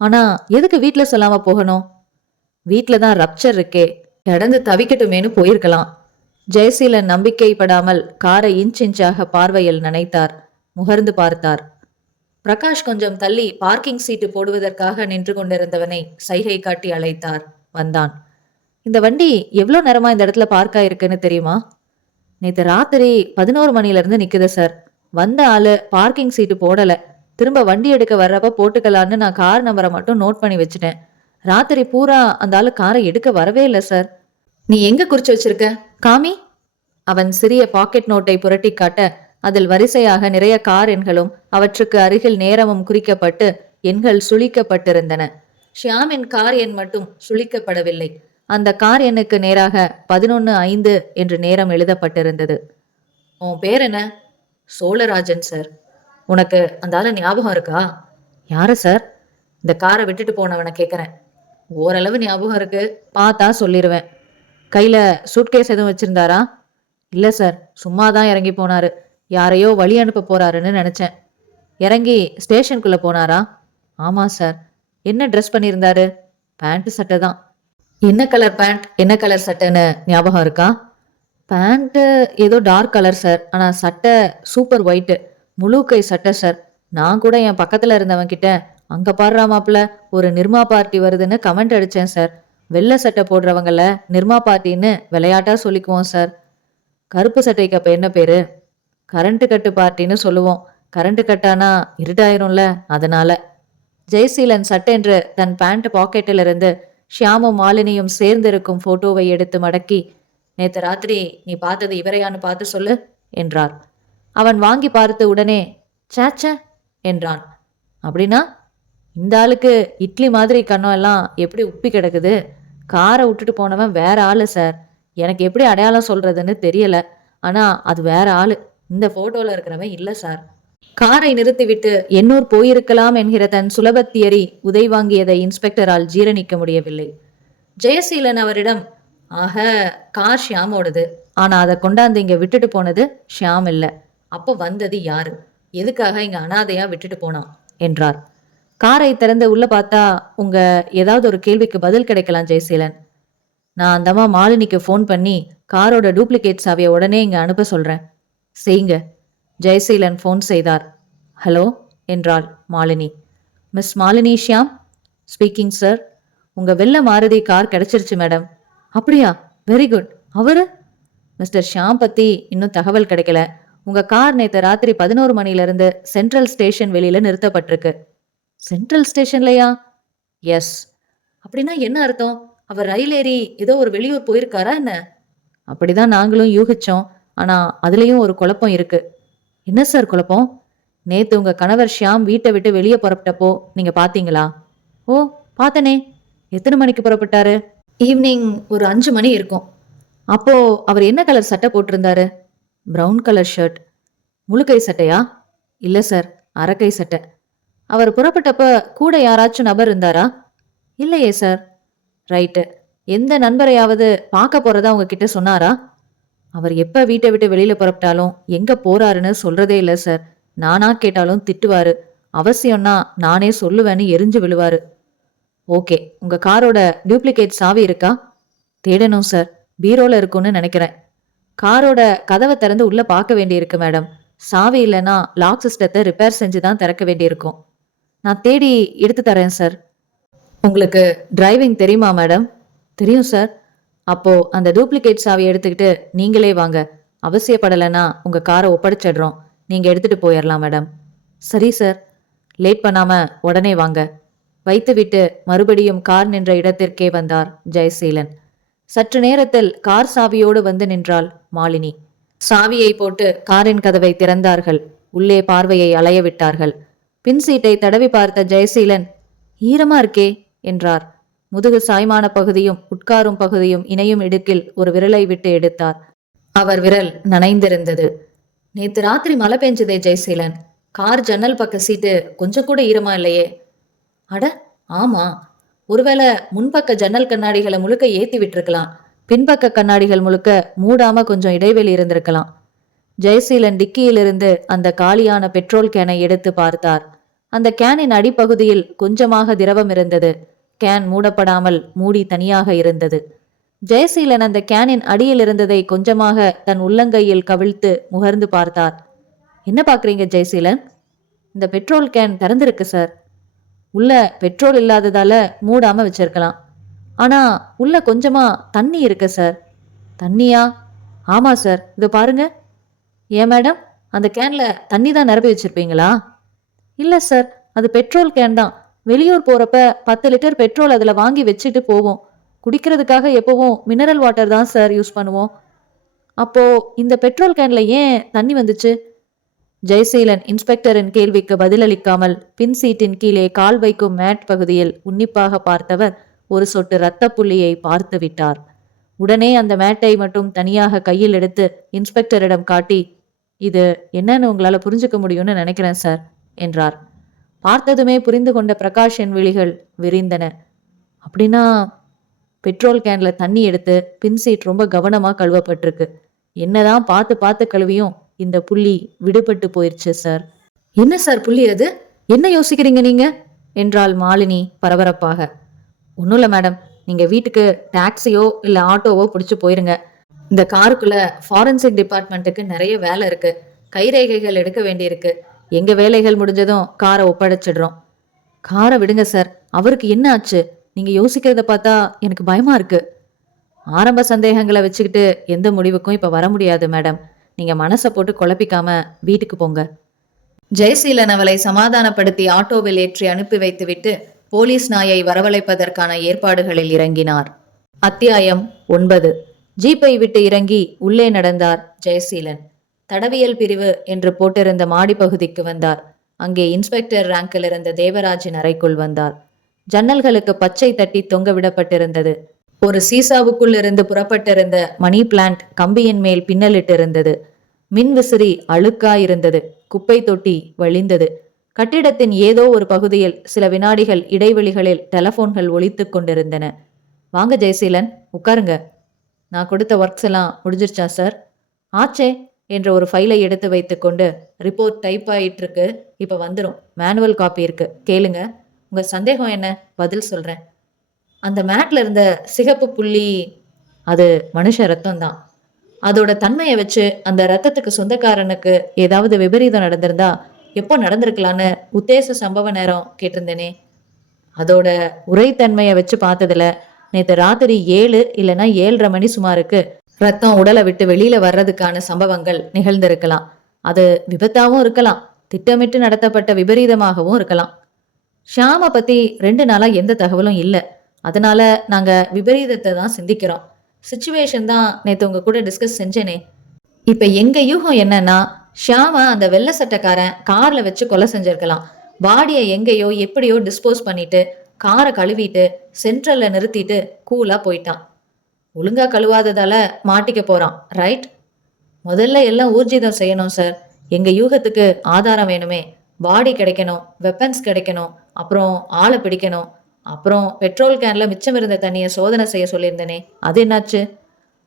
ஆனா எதுக்கு வீட்டுல சொல்லாம போகணும்? வீட்டுல தான் ரப்சர் இருக்கே, நடந்து தவிக்கட்டுமேனு போயிருக்கலாம். ஜெயசீலன் நம்பிக்கைப்படாமல் காரை இன்ச்சாக பார்வையில் நனைத்தார். முகர்ந்து பார்த்தார். பிரகாஷ் கொஞ்சம் தள்ளி பார்க்கிங் சீட்டு போடுவதற்காக நின்று கொண்டிருந்தவனை சைகை காட்டி அழைத்தார். வந்தான். இந்த வண்டி எவ்வளோ நேரமா இந்த இடத்துல பார்க் ஆயிருக்குன்னு தெரியுமா? நேற்று ராத்திரி 11 மணிலேருந்து நிக்குது சார். வந்த ஆளு பார்க்கிங் சீட்டு போடல. திரும்ப வண்டி எடுக்க வர்றப்ப போட்டுக்கலான்னு நான் கார் நம்பரை மட்டும் நோட் பண்ணி வச்சுட்டேன். ராத்திரி பூரா அந்த ஆளு காரை எடுக்க வரவே இல்லை சார். நீ எங்க குறிச்சு வச்சிருக்க? காமி. அவன் சிறிய பாக்கெட் நோட்டை புரட்டி காட்ட அதில் வரிசையாக நிறைய கார் எண்களும் அவற்றுக்கு அருகில் நேரமும் குறிக்கப்பட்டு எண்கள் சுழிக்கப்பட்டிருந்தன. ஷியாமின் கார் எண் மட்டும் சுழிக்கப்படவில்லை. அந்த கார் எண்ணுக்கு நேராக 11:05 என்று நேரம் எழுதப்பட்டிருந்தது. உன் பேர் என்ன? சோழராஜன் சார். உனக்கு அந்த ஆளு ஞாபகம் இருக்கா? யாரு சார்? இந்த காரை விட்டுட்டு போனவனை கேட்குறேன். ஓரளவு ஞாபகம் இருக்கு, பார்த்தா சொல்லிடுவேன். கையில சூட்கேஸ் எதுவும் வச்சிருந்தாரா? இல்லை சார், சும்மா தான் இறங்கி போனாரு. யாரையோ வழி அனுப்ப போறாருன்னு நினைச்சேன். இறங்கி ஸ்டேஷனுக்குள்ள போனாரா? ஆமா சார். என்ன ட்ரெஸ் பண்ணியிருந்தாரு? பேண்ட் சட்டை தான். என்ன கலர் பேண்ட், என்ன கலர் சட்டைன்னு ஞாபகம் இருக்கா? பேண்ட்டு ஏதோ டார்க் கலர் சார், ஆனால் சட்டை சூப்பர் ஒயிட்டு, முழு கை சட்டை சார். நான் கூட என் பக்கத்தில் இருந்தவன் கிட்ட அங்கே பாடுறா மாப்பிள்ள ஒரு நிர்மா பார்ட்டி வருதுன்னு கமெண்ட் அடித்தேன் சார். வெள்ளை சட்டை போடுறவங்கள நிர்மா பார்ட்டின்னு விளையாட்டாக சொல்லிக்குவோம் சார். கருப்பு சட்டைக்கு அப்போ என்ன பேர்? கரண்ட்டு கட்டு பார்ட்டின்னு சொல்லுவோம். கரண்ட்டு கட்டானா இருட்டாயிரும்ல, அதனால. ஜெயசீலன் சட்டென்று தன் பேண்ட் பாக்கெட்டில் இருந்து ஷியாமும் மாலினியும் சேர்ந்திருக்கும் போட்டோவை எடுத்து மடக்கி, நேத்து ராத்திரி நீ பார்த்தது இவரையான்னு பார்த்து சொல்லு என்றார். அவன் வாங்கி பார்த்து உடனே சேச்ச என்றான். அப்படின்னா இந்த ஆளுக்கு இட்லி மாதிரி கண்ணம் எல்லாம் எப்படி உப்பி கிடக்குது? காரை விட்டுட்டு போனவன் வேற ஆளு சார். எனக்கு எப்படி அடையாளம் சொல்றதுன்னு தெரியல. ஆனா அது வேற ஆளு. இந்த போட்டோல இருக்கிறவன் இல்லை சார். காரை நிறுத்திவிட்டு எண்ணூர் போயிருக்கலாம் என்கிற தன் சுலபத் தியரி உதை வாங்கியதை இன்ஸ்பெக்டரால் ஜீரணிக்க முடியவில்லை. ஜெயசீலன் அவரிடம், ஆக கார் ஷியாமோடது, ஆனா அதை கொண்டாந்து இங்க விட்டுட்டு போனது ஷியாம் இல்லை. அப்போ வந்தது யாரு? எதுக்காக இங்க அனாதையா விட்டுட்டு போனான் என்றார். காரை திறந்து உள்ள பார்த்தா உங்க ஏதாவது ஒரு கேள்விக்கு பதில் கிடைக்கலாம் ஜெயசீலன். நான் அந்தம்மா மாலினிக்கு ஃபோன் பண்ணி காரோட டூப்ளிகேட் சாவியை உடனே இங்க அனுப்ப சொல்றேன். செய்யுங்க. ஜெயசீலன் ஃபோன் செய்தார். ஹலோ என்றாள் Malini. Miss Malini Shyam speaking sir. உங்க வெள்ளை மாருதி கார் கிடைச்சிருச்சு மேடம். அப்படியா? Very good. அவரு? மிஸ்டர் ஷியாம் பத்தி இன்னும் தகவல் கிடைக்கல. உங்க கார் நேற்று ராத்திரி 11 மணிலிருந்து சென்ட்ரல் ஸ்டேஷன் வெளியில நிறுத்தப்பட்டிருக்கு. சென்ட்ரல் ஸ்டேஷன்லையா? எஸ். அப்படின்னா என்ன அர்த்தம்? அவர் ரயில் ஏறி ஏதோ ஒரு வெளியூர் போயிருக்காரா என்ன? அப்படிதான் நாங்களும் யூகிச்சோம். ஆனா அதுலயும் ஒரு குழப்பம் இருக்கு. என்ன சார் குழப்பம்? நேத்து உங்க கணவர் ஷியாம் வீட்டை விட்டு வெளியே புறப்பட்டப்போ நீங்க பாத்தீங்களா? ஓ, பார்த்தனே. எத்தனை மணிக்கு புறப்பட்டாரு? ஈவினிங் ஒரு 5 மணி இருக்கும். அப்போ அவர் என்ன கலர் சட்டை போட்டிருந்தாரு? Brown colour shirt. முழுக்கை சட்டையா? இல்லை சார், அரைக்கை சட்டை. அவர் புறப்பட்டப்ப கூட யாராச்சும் நபர் இருந்தாரா? இல்லையே சார். ரைட்டு. எந்த நண்பரையாவது பார்க்க போறதா உங்ககிட்ட சொன்னாரா? அவர் எப்ப வீட்டை விட்டு வெளியில புறப்பட்டாலும் எங்க போறாருன்னு சொல்றதே இல்லை சார். நானா கேட்டாலும் திட்டுவாரு. அவசியம்னா நானே சொல்லுவேன்னு எரிஞ்சு விழுவாரு. ஓகே, உங்க காரோட டூப்ளிகேட் சாவி இருக்கா? தேடணும் சார். பீரோல இருக்கும்னு நினைக்கிறேன். காரோட கதவை திறந்து உள்ள பார்க்க வேண்டியிருக்கு மேடம். சாவி இல்லைன்னா லாக் சிஸ்டத்தை ரிப்பேர் செஞ்சு தான் திறக்க வேண்டியிருக்கும். நான் தேடி எடுத்து தரேன் சார். உங்களுக்கு டிரைவிங் தெரியுமா மேடம்? தெரியும் சார். அப்போ அந்த டூப்ளிகேட் சாவியை எடுத்துக்கிட்டு நீங்களே வாங்க. அவசியப்படலைன்னா உங்க காரை ஒப்படைச்சிடுறோம். நீங்க எடுத்துட்டு போயிடலாம் மேடம். சரி சார். லேட் பண்ணாம உடனே வாங்க. வைத்துவிட்டு மறுபடியும் கார் நின்ற இடத்திற்கே வந்தார் ஜெயசீலன். சற்று நேரத்தில் கார் சாவியோடு வந்து நின்றாள் மாலினி. சாவியை போட்டு காரின் கதவை திறந்தார்கள். உள்ளே பார்வையை அலைய விட்டார்கள். பின் சீட்டை தடவி பார்த்த ஜெயசீலன், ஈரமா இருக்கே என்றார். முதுகு சாய்மான பகுதியும் உட்காரும் பகுதியும் இணையும் இடுக்கில் ஒரு விரலை விட்டு எடுத்தார். அவர் விரல் நனைந்திருந்தது. நேத்து ராத்திரி மழை பெஞ்சதே ஜெயசீலன். கார் ஜன்னல் பக்க சீட்டு கொஞ்சம் கூட ஈரமா இல்லையே. அட ஆமா, ஒருவேளை முன்பக்க ஜன்னல் கண்ணாடிகளை முழுக்க ஏத்தி விட்டுருக்கலாம். பின்பக்க கண்ணாடிகள் முழுக்க மூடாம கொஞ்சம் இடைவெளி இருந்திருக்கலாம். ஜெயசீலன் டிக்கியிலிருந்து அந்த காலியான பெட்ரோல் கேனை எடுத்து பார்த்தார். அந்த கேனின் அடிப்பகுதியில் கொஞ்சமாக திரவம் இருந்தது. கேன் மூடப்படாமல் மூடி தனியாக இருந்தது. ஜெயசீலன் அந்த கேனின் அடியில் இருந்ததை கொஞ்சமாக தன் உள்ளங்கையில் கவிழ்த்து முகர்ந்து பார்த்தார். என்ன பாக்குறீங்க ஜெயசீலன்? இந்த பெட்ரோல் கேன் திறந்திருக்கு சார். உள்ள பெட்ரோல் இல்லாததால மூடாம வச்சிருக்கலாம். ஆனா உள்ள கொஞ்சமா தண்ணி இருக்கு சார். தண்ணியா? ஆமா சார், இது பாருங்க. ஏன் மேடம், அந்த கேன்ல தண்ணி தான் நிரப்பி வச்சிருப்பீங்களா? இல்ல சார், அது பெட்ரோல் கேன் தான். வெளியூர் போறப்ப 10 லிட்டர் பெட்ரோல் அதுல வாங்கி வச்சுட்டு போவோம். குடிக்கிறதுக்காக எப்பவும் மினரல் வாட்டர் தான் சார் யூஸ் பண்ணுவோம். அப்போ இந்த பெட்ரோல் கேன்ல ஏன் தண்ணி வந்துச்சு? ஜெயசீலன் இன்ஸ்பெக்டரின் கேள்விக்கு பதிலளிக்காமல் பின் சீட்டின் கீழே கால் வைக்கும் மேட் பகுதியில் உன்னிப்பாக பார்த்தவர் ஒரு சொட்டு இரத்த புள்ளியை பார்த்து விட்டார். உடனே அந்த மேட்டை மட்டும் தனியாக கையில் எடுத்து இன்ஸ்பெக்டரிடம் காட்டி, இது என்னன்னு உங்களால புரிஞ்சுக்க முடியும்னு நினைக்கிறேன் சார் என்றார். பார்த்ததுமே புரிந்து கொண்ட பிரகாஷின் விழிகள் விரிந்தன. அப்படின்னா பெட்ரோல் கேன்ல தண்ணி எடுத்து பின் சீட் ரொம்ப கவனமா கழுவப்பட்டிருக்கு. என்னதான் பார்த்து பார்த்து கழுவியும் இந்த புள்ளி விடுபட்டு போயிருச்சு சார். என்ன சார் புள்ளி அது? என்ன யோசிக்கிறீங்க நீங்க என்றாள் மாலினி பரபரப்பாக. ஒன்றும் இல்லை மேடம், நீங்க வீட்டுக்கு டாக்ஸியோ இல்லை ஆட்டோவோ பிடிச்சு போயிருங்க. இந்த காருக்குள்ள ஃபாரன்சிக் டிபார்ட்மெண்ட்டுக்கு நிறைய வேலை இருக்கு. கைரேகைகள் எடுக்க வேண்டியிருக்கு. எங்க வேலைகள் முடிஞ்சதும் காரை ஒப்படைச்சிடுறோம். காரை விடுங்க சார், அவருக்கு என்ன ஆச்சு? நீங்க யோசிக்கிறத பார்த்தா எனக்கு பயமா இருக்கு. ஆரம்ப சந்தேகங்களை வச்சுக்கிட்டு எந்த முடிவுக்கும் இப்ப வர முடியாது மேடம். நீங்க மனசை போட்டு குழப்பிக்காம வீட்டுக்கு போங்க. ஜெயசீலன் அவளை சமாதானப்படுத்தி ஆட்டோவில் ஏற்றி அனுப்பி வைத்துவிட்டு போலீஸ் நாயை வரவழைப்பதற்கான ஏற்பாடுகளில் இறங்கினார். அத்தியாயம் 9. ஜீப்பை விட்டு இறங்கி உள்ளே நடந்தார் ஜெயசீலன். தடவியல் பிரிவு என்று போட்டிருந்த மாடி பகுதிக்கு வந்தார். அங்கே இன்ஸ்பெக்டர் ரேங்கில் இருந்த தேவராஜின் அறைக்குள் வந்தார். ஜன்னல்களுக்கு பச்சை தட்டி தொங்க விடப்பட்டிருந்தது. ஒரு சீசாவுக்குள் இருந்து புறப்பட்டிருந்த மணி பிளான்ட் கம்பியின் மேல் பின்னலிட்டிருந்தது. மின் விசிறி அழுக்காயிருந்தது. குப்பை தொட்டி வழிந்தது. கட்டிடத்தின் ஏதோ ஒரு பகுதியில் சில வினாடிகள் இடைவெளிகளில் டெலபோன்கள் ஒலித்து கொண்டிருந்தன. வாங்க ஜெயசீலன், உட்காருங்க. நான் கொடுத்த ஒர்க்ஸ் எல்லாம் முடிஞ்சிருச்சா சார்? ஆச்சே என்ற ஒரு ஃபைலை எடுத்து வைத்துக்கொண்டு, ரிப்போர்ட் டைப் ஆயிட்டு இருக்கு, இப்போ வந்துடும். மேனுவல் காப்பி இருக்கு, கேளுங்க. உங்க சந்தேகம் என்ன? பதில் சொல்றேன். அந்த மேட்ல இருந்த சிகப்பு புள்ளி அது மனுஷ ரத்தம் தான். அதோட தன்மையை வச்சு அந்த ரத்தத்துக்கு சொந்தக்காரனுக்கு ஏதாவது விபரீதம் நடந்திருந்தா எப்போ நடந்திருக்கலான்னு உத்தேச சம்பவ நேரம் கேட்டிருந்தேனே. அதோட உரைத்தன்மையை வச்சு பார்த்ததுல நேற்று ராத்திரி 7 இல்லைன்னா 7:30 மணி சுமாருக்கு ரத்தம் உடலை விட்டு வெளியில வர்றதுக்கான சம்பவங்கள் நிகழ்ந்திருக்கலாம். அது விபத்தாவும் இருக்கலாம், திட்டமிட்டு நடத்தப்பட்ட விபரீதமாகவும் இருக்கலாம். ஷியாமை பத்தி 2 நாளா எந்த தகவலும் இல்லை. அதனால நாங்க விபரீதத்தை தான் சிந்திக்கிறோம். சிச்சுவேஷன் தான் நேற்று உங்க கூட டிஸ்கஸ் செஞ்சேனே. இப்ப எங்க யூகம் என்னன்னா, ஷியாம அந்த வெள்ளை சட்டைக்காரன் கார்ல வச்சு கொலை செஞ்சிருக்கலாம். பாடியை எங்கேயோ எப்படியோ டிஸ்போஸ் பண்ணிட்டு காரை கழுவிட்டு சென்ட்ரல்ல நிறுத்திட்டு கூலா போயிட்டான். ஒழுங்கா கழுவாததால மாட்டிக்க போறான், ரைட்? முதல்ல எல்லாம் ஊர்ஜிதம் செய்யணும் சார். எங்க யூகத்துக்கு ஆதாரம் வேணுமே. பாடி கிடைக்கணும், வெப்பன்ஸ் கிடைக்கணும், அப்புறம் ஆளை பிடிக்கணும். அப்புறம் பெட்ரோல் கேன்ல மிச்சம் இருந்த தண்ணியை சோதனை செய்ய சொல்லியிருந்தேனே, அது என்னாச்சு?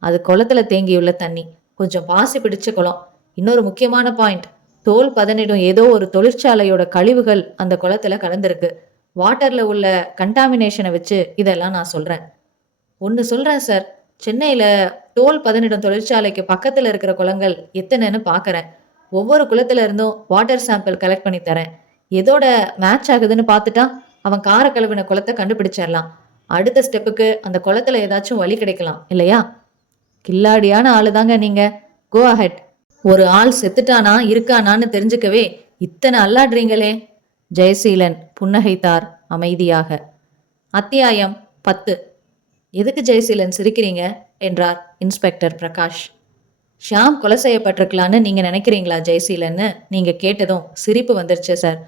அது குளத்துல தேங்கியுள்ள தண்ணி, கொஞ்சம் பாசி பிடிச்ச குளம். இன்னொரு முக்கியமான பாயிண்ட், தோல் பதனிடும் ஏதோ ஒரு தொழிற்சாலையோட கழிவுகள் அந்த குளத்துல கலந்துருக்கு. வாட்டர்ல உள்ள கண்டாமினேஷனை வச்சு இதெல்லாம் நான் சொல்றேன். ஒன்று சொல்றேன் சார், சென்னையில தோல் பதனிடும் தொழிற்சாலைக்கு பக்கத்துல இருக்கிற குளங்கள் எத்தனைன்னு பார்க்கறேன். ஒவ்வொரு குளத்துல இருந்தும் வாட்டர் சாம்பிள் கலெக்ட் பண்ணி தரேன். எதோட மேட்ச் ஆகுதுன்னு பார்த்துட்டா அவன் காரை கழுவின குளத்தை கண்டுபிடிச்சிடலாம். அடுத்த ஸ்டெப்புக்கு அந்த குளத்துல ஏதாச்சும் வழி கிடைக்கலாம் இல்லையா? கில்லாடியான ஆளு தாங்க நீங்க. Go ahead. ஒரு ஆள் செத்துட்டானா இருக்கானான்னு தெரிஞ்சுக்கவே இத்தனை அல்லாடுறீங்களே. ஜெயசீலன் புன்னகைத்தார் அமைதியாக. அத்தியாயம் 10. எதுக்கு ஜெயசீலன் சிரிக்கிறீங்க என்றார் இன்ஸ்பெக்டர் பிரகாஷ். ஷியாம் கொலை செய்யப்பட்டிருக்கலான்னு நீங்க நினைக்கிறீங்களா ஜெயசீலன்னு நீங்க கேட்டதும் சிரிப்பு வந்துருச்சு சார்.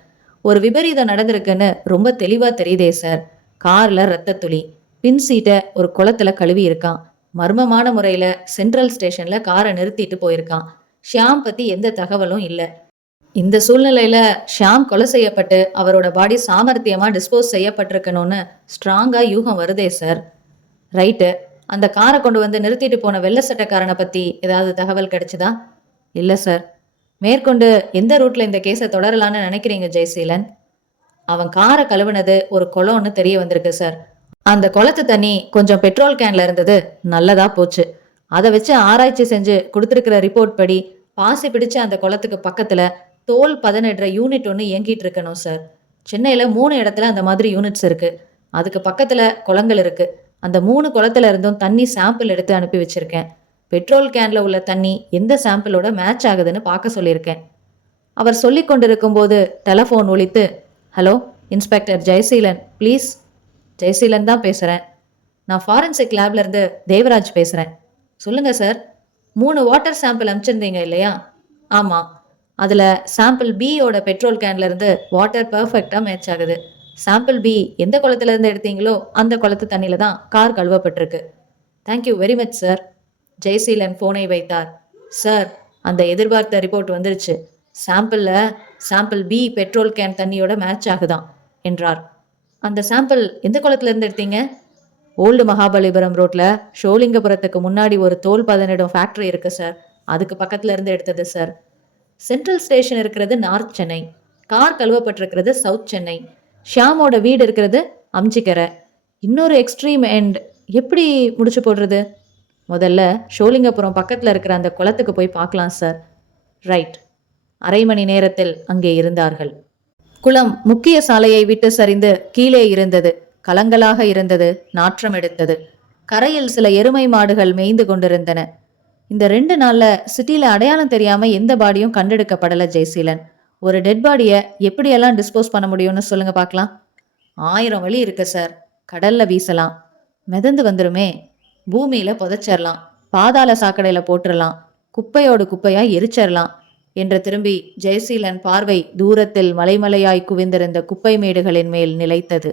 ஒரு விபரீதம் நடந்திருக்குன்னு ரொம்ப தெளிவா தெரியுதே சார். கார்ல ரத்த துளி, பின் சீட்டை ஒரு குளத்துல கழுவி இருக்கான். மர்மமான முறையில சென்ட்ரல் ஸ்டேஷன்ல காரை நிறுத்திட்டு போயிருக்கான். ஷியாம் பத்தி எந்த தகவலும் இல்லை. இந்த சூழ்நிலையில ஷியாம் கொலை செய்யப்பட்டு அவரோட பாடி சாமர்த்தியமா டிஸ்போஸ் செய்யப்பட்டிருக்கணும்னு ஸ்ட்ராங்கா யூகம் வருதே சார். ரைட்டு. அந்த காரை கொண்டு வந்து நிறுத்திட்டு போன வெள்ளை சட்டைக்காரனை பத்தி ஏதாவது தகவல் கிடைச்சதா? இல்லை சார். மேற்கொண்டு எந்த ரூட்ல இந்த கேஸை தொடரலான்னு நினைக்கிறீங்க ஜெயசீலன்? அவன் காரை கழுவுனது ஒரு குளம்னு தெரிய வந்திருக்கு சார். அந்த குளத்து தண்ணி கொஞ்சம் பெட்ரோல் கேன்ல இருந்தது, நல்லதா போச்சு. அதை வச்சு ஆராய்ச்சி செஞ்சு கொடுத்துருக்கிற ரிப்போர்ட் படி பாசி பிடிச்ச அந்த குளத்துக்கு பக்கத்துல தோல் பதனிடுற யூனிட் ஒன்று இயங்கிட்டு இருக்கணும் சார். சென்னையில 3 இடத்துல அந்த மாதிரி யூனிட்ஸ் இருக்கு. அதுக்கு பக்கத்துல குளங்கள் இருக்கு. அந்த 3 குளத்துல இருந்தும் தண்ணி சாம்பிள் எடுத்து அனுப்பி வச்சிருக்கேன். பெட்ரோல் கேன்ல உள்ள தண்ணி எந்த சாம்பிளோட மேட்ச் ஆகுதுன்னு பார்க்க சொல்லியிருக்கேன். அவர் சொல்லி கொண்டிருக்கும் போது டெலஃபோன் ஒலித்து, hello inspector Jayaseelan please. Jayaseelan தான் பேசுகிறேன். நான் ஃபாரன்சிக் லேப்ல இருந்து தேவராஜ் பேசுகிறேன். சொல்லுங்க சார். 3 வாட்டர் சாம்பிள் அனுப்பிச்சிருந்தீங்க இல்லையா? ஆமாம். அதில் சாம்பிள் பியோட பெட்ரோல் கேன்ல இருந்து வாட்டர் பர்ஃபெக்டாக மேட்ச் ஆகுது. சாம்பிள் பி எந்த குளத்துலேருந்து எடுத்தீங்களோ அந்த குளத்து தண்ணியில் தான் கார் கழுவப்பட்டிருக்கு. Thank you very much sir. Jayaseelan ஃபோனை வைத்தார். சார், அந்த எதிர்பார்த்த ரிப்போர்ட் வந்துருச்சு. சாம்பிள் பி பெட்ரோல் கேன் தண்ணியோட மேட்ச் ஆகுதான் என்றார். அந்த சாம்பிள் எந்த குளத்துலேருந்து எடுத்தீங்க? ஓல்டு மகாபலிபுரம் ரோட்டில் ஷோலிங்கபுரத்துக்கு முன்னாடி ஒரு தோல் பதனிடும் ஃபேக்ட்ரி இருக்குது சார். அதுக்கு பக்கத்துல இருந்து எடுத்தது சார். சென்ட்ரல் ஸ்டேஷன் இருக்கிறது நார்த் சென்னை, கார் கழுவப்பட்டிருக்கிறது சவுத் சென்னை, ஷியாமோட வீடு இருக்கிறது அம்ஜிக்கரை. இன்னொரு எக்ஸ்ட்ரீம் எண்ட் எப்படி முடிச்சு போடுறது? முதல்ல ஷோலிங்கபுரம் பக்கத்தில் இருக்கிற அந்த குளத்துக்கு போய் பார்க்கலாம் சார். ரைட். அரை மணி நேரத்தில் அங்கே இருந்தார்கள். குளம் முக்கிய சாலையை விட்டு சரிந்து கீழே இருந்தது. கலங்கலாக இருந்தது. நாற்றம் எடுத்தது. கரையில் சில எருமை மாடுகள் மேய்ந்து கொண்டிருந்தன. இந்த 2 நாள்ல சிட்டியில் அடையாளம் தெரியாம எந்த பாடியும் கண்டெடுக்கப்படலை ஜெயசீலன். ஒரு டெட் பாடியை எப்படியெல்லாம் டிஸ்போஸ் பண்ண முடியும்னு சொல்லுங்க பார்க்கலாம். 1000 வழி இருக்கு சார். கடல்ல வீசலாம், மிதந்து வந்துருமே. பூமியில புதைச்சிடலாம், பாதாள சாக்கடையில போட்டுடலாம், குப்பையோடு குப்பையா எரிச்சிடலாம் என்று திரும்பி ஜெயசீலன் பார்வை தூரத்தில் மலைமலையாய் குவிந்திருந்த குப்பை மேடுகளின் மேல் நிலைத்தது.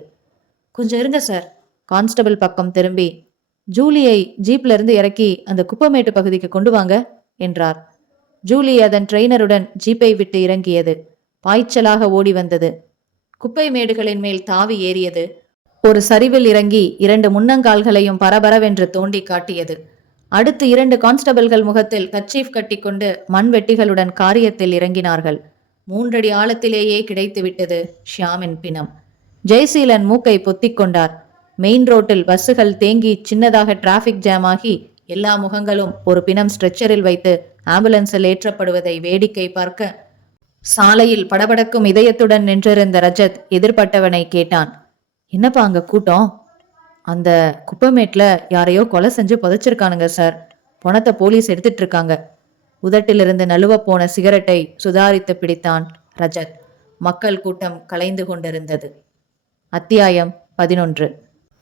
கொஞ்சம் இருங்க சார். கான்ஸ்டபிள் பக்கம் திரும்பி, ஜூலியை ஜீப்ல இருந்து இறக்கி அந்த குப்பமேட்டு பகுதிக்கு கொண்டு வாங்க என்றார். ஜூலி அதன் ட்ரெயினருடன் ஜீப்பை விட்டு இறங்கியது. பாய்ச்சலாக ஓடி வந்தது. குப்பை மேடுகளின் மேல் தாவி ஏறியது. ஒரு சரிவில் இறங்கி 2 முன்னங்கால்களையும் பரபரவென்று தோண்டி காட்டியது. அடுத்து 2 கான்ஸ்டபிள்கள் முகத்தில் கர்ச்சீஃப் கட்டிக்கொண்டு மண்வெட்டிகளுடன் காரியத்தில் இறங்கினார்கள். 3 அடி ஆழத்திலேயே கிடைத்து விட்டது ஷியாமின் பிணம். ஜெயசீலன் மூக்கை பொத்திக் கொண்டார். மெயின் ரோட்டில் பஸ்ஸுகள் தேங்கி சின்னதாக டிராஃபிக் ஜாம் ஆகி எல்லா முகங்களும் ஒரு பிணம் ஸ்ட்ரெச்சரில் வைத்து ஆம்புலன்ஸில் ஏற்றப்படுவதை வேடிக்கை பார்க்க சாலையில் படபடக்கும் இதயத்துடன் நின்றிருந்த ரஜத் எதிர்பட்டவனை கேட்டான். என்னப்பா அங்க கூட்டம்? அந்த குப்பமேட்டில் யாரையோ கொலை செஞ்சு புதைச்சிருக்கானுங்க சார். பணத்தை போலீஸ் எடுத்துட்டு இருக்காங்க. உதட்டிலிருந்து நழுவ போன சிகரெட்டை சுதாரித்து பிடித்தான் ரஜத். மக்கள் கூட்டம் கலைந்து கொண்டிருந்தது. அத்தியாயம் 11.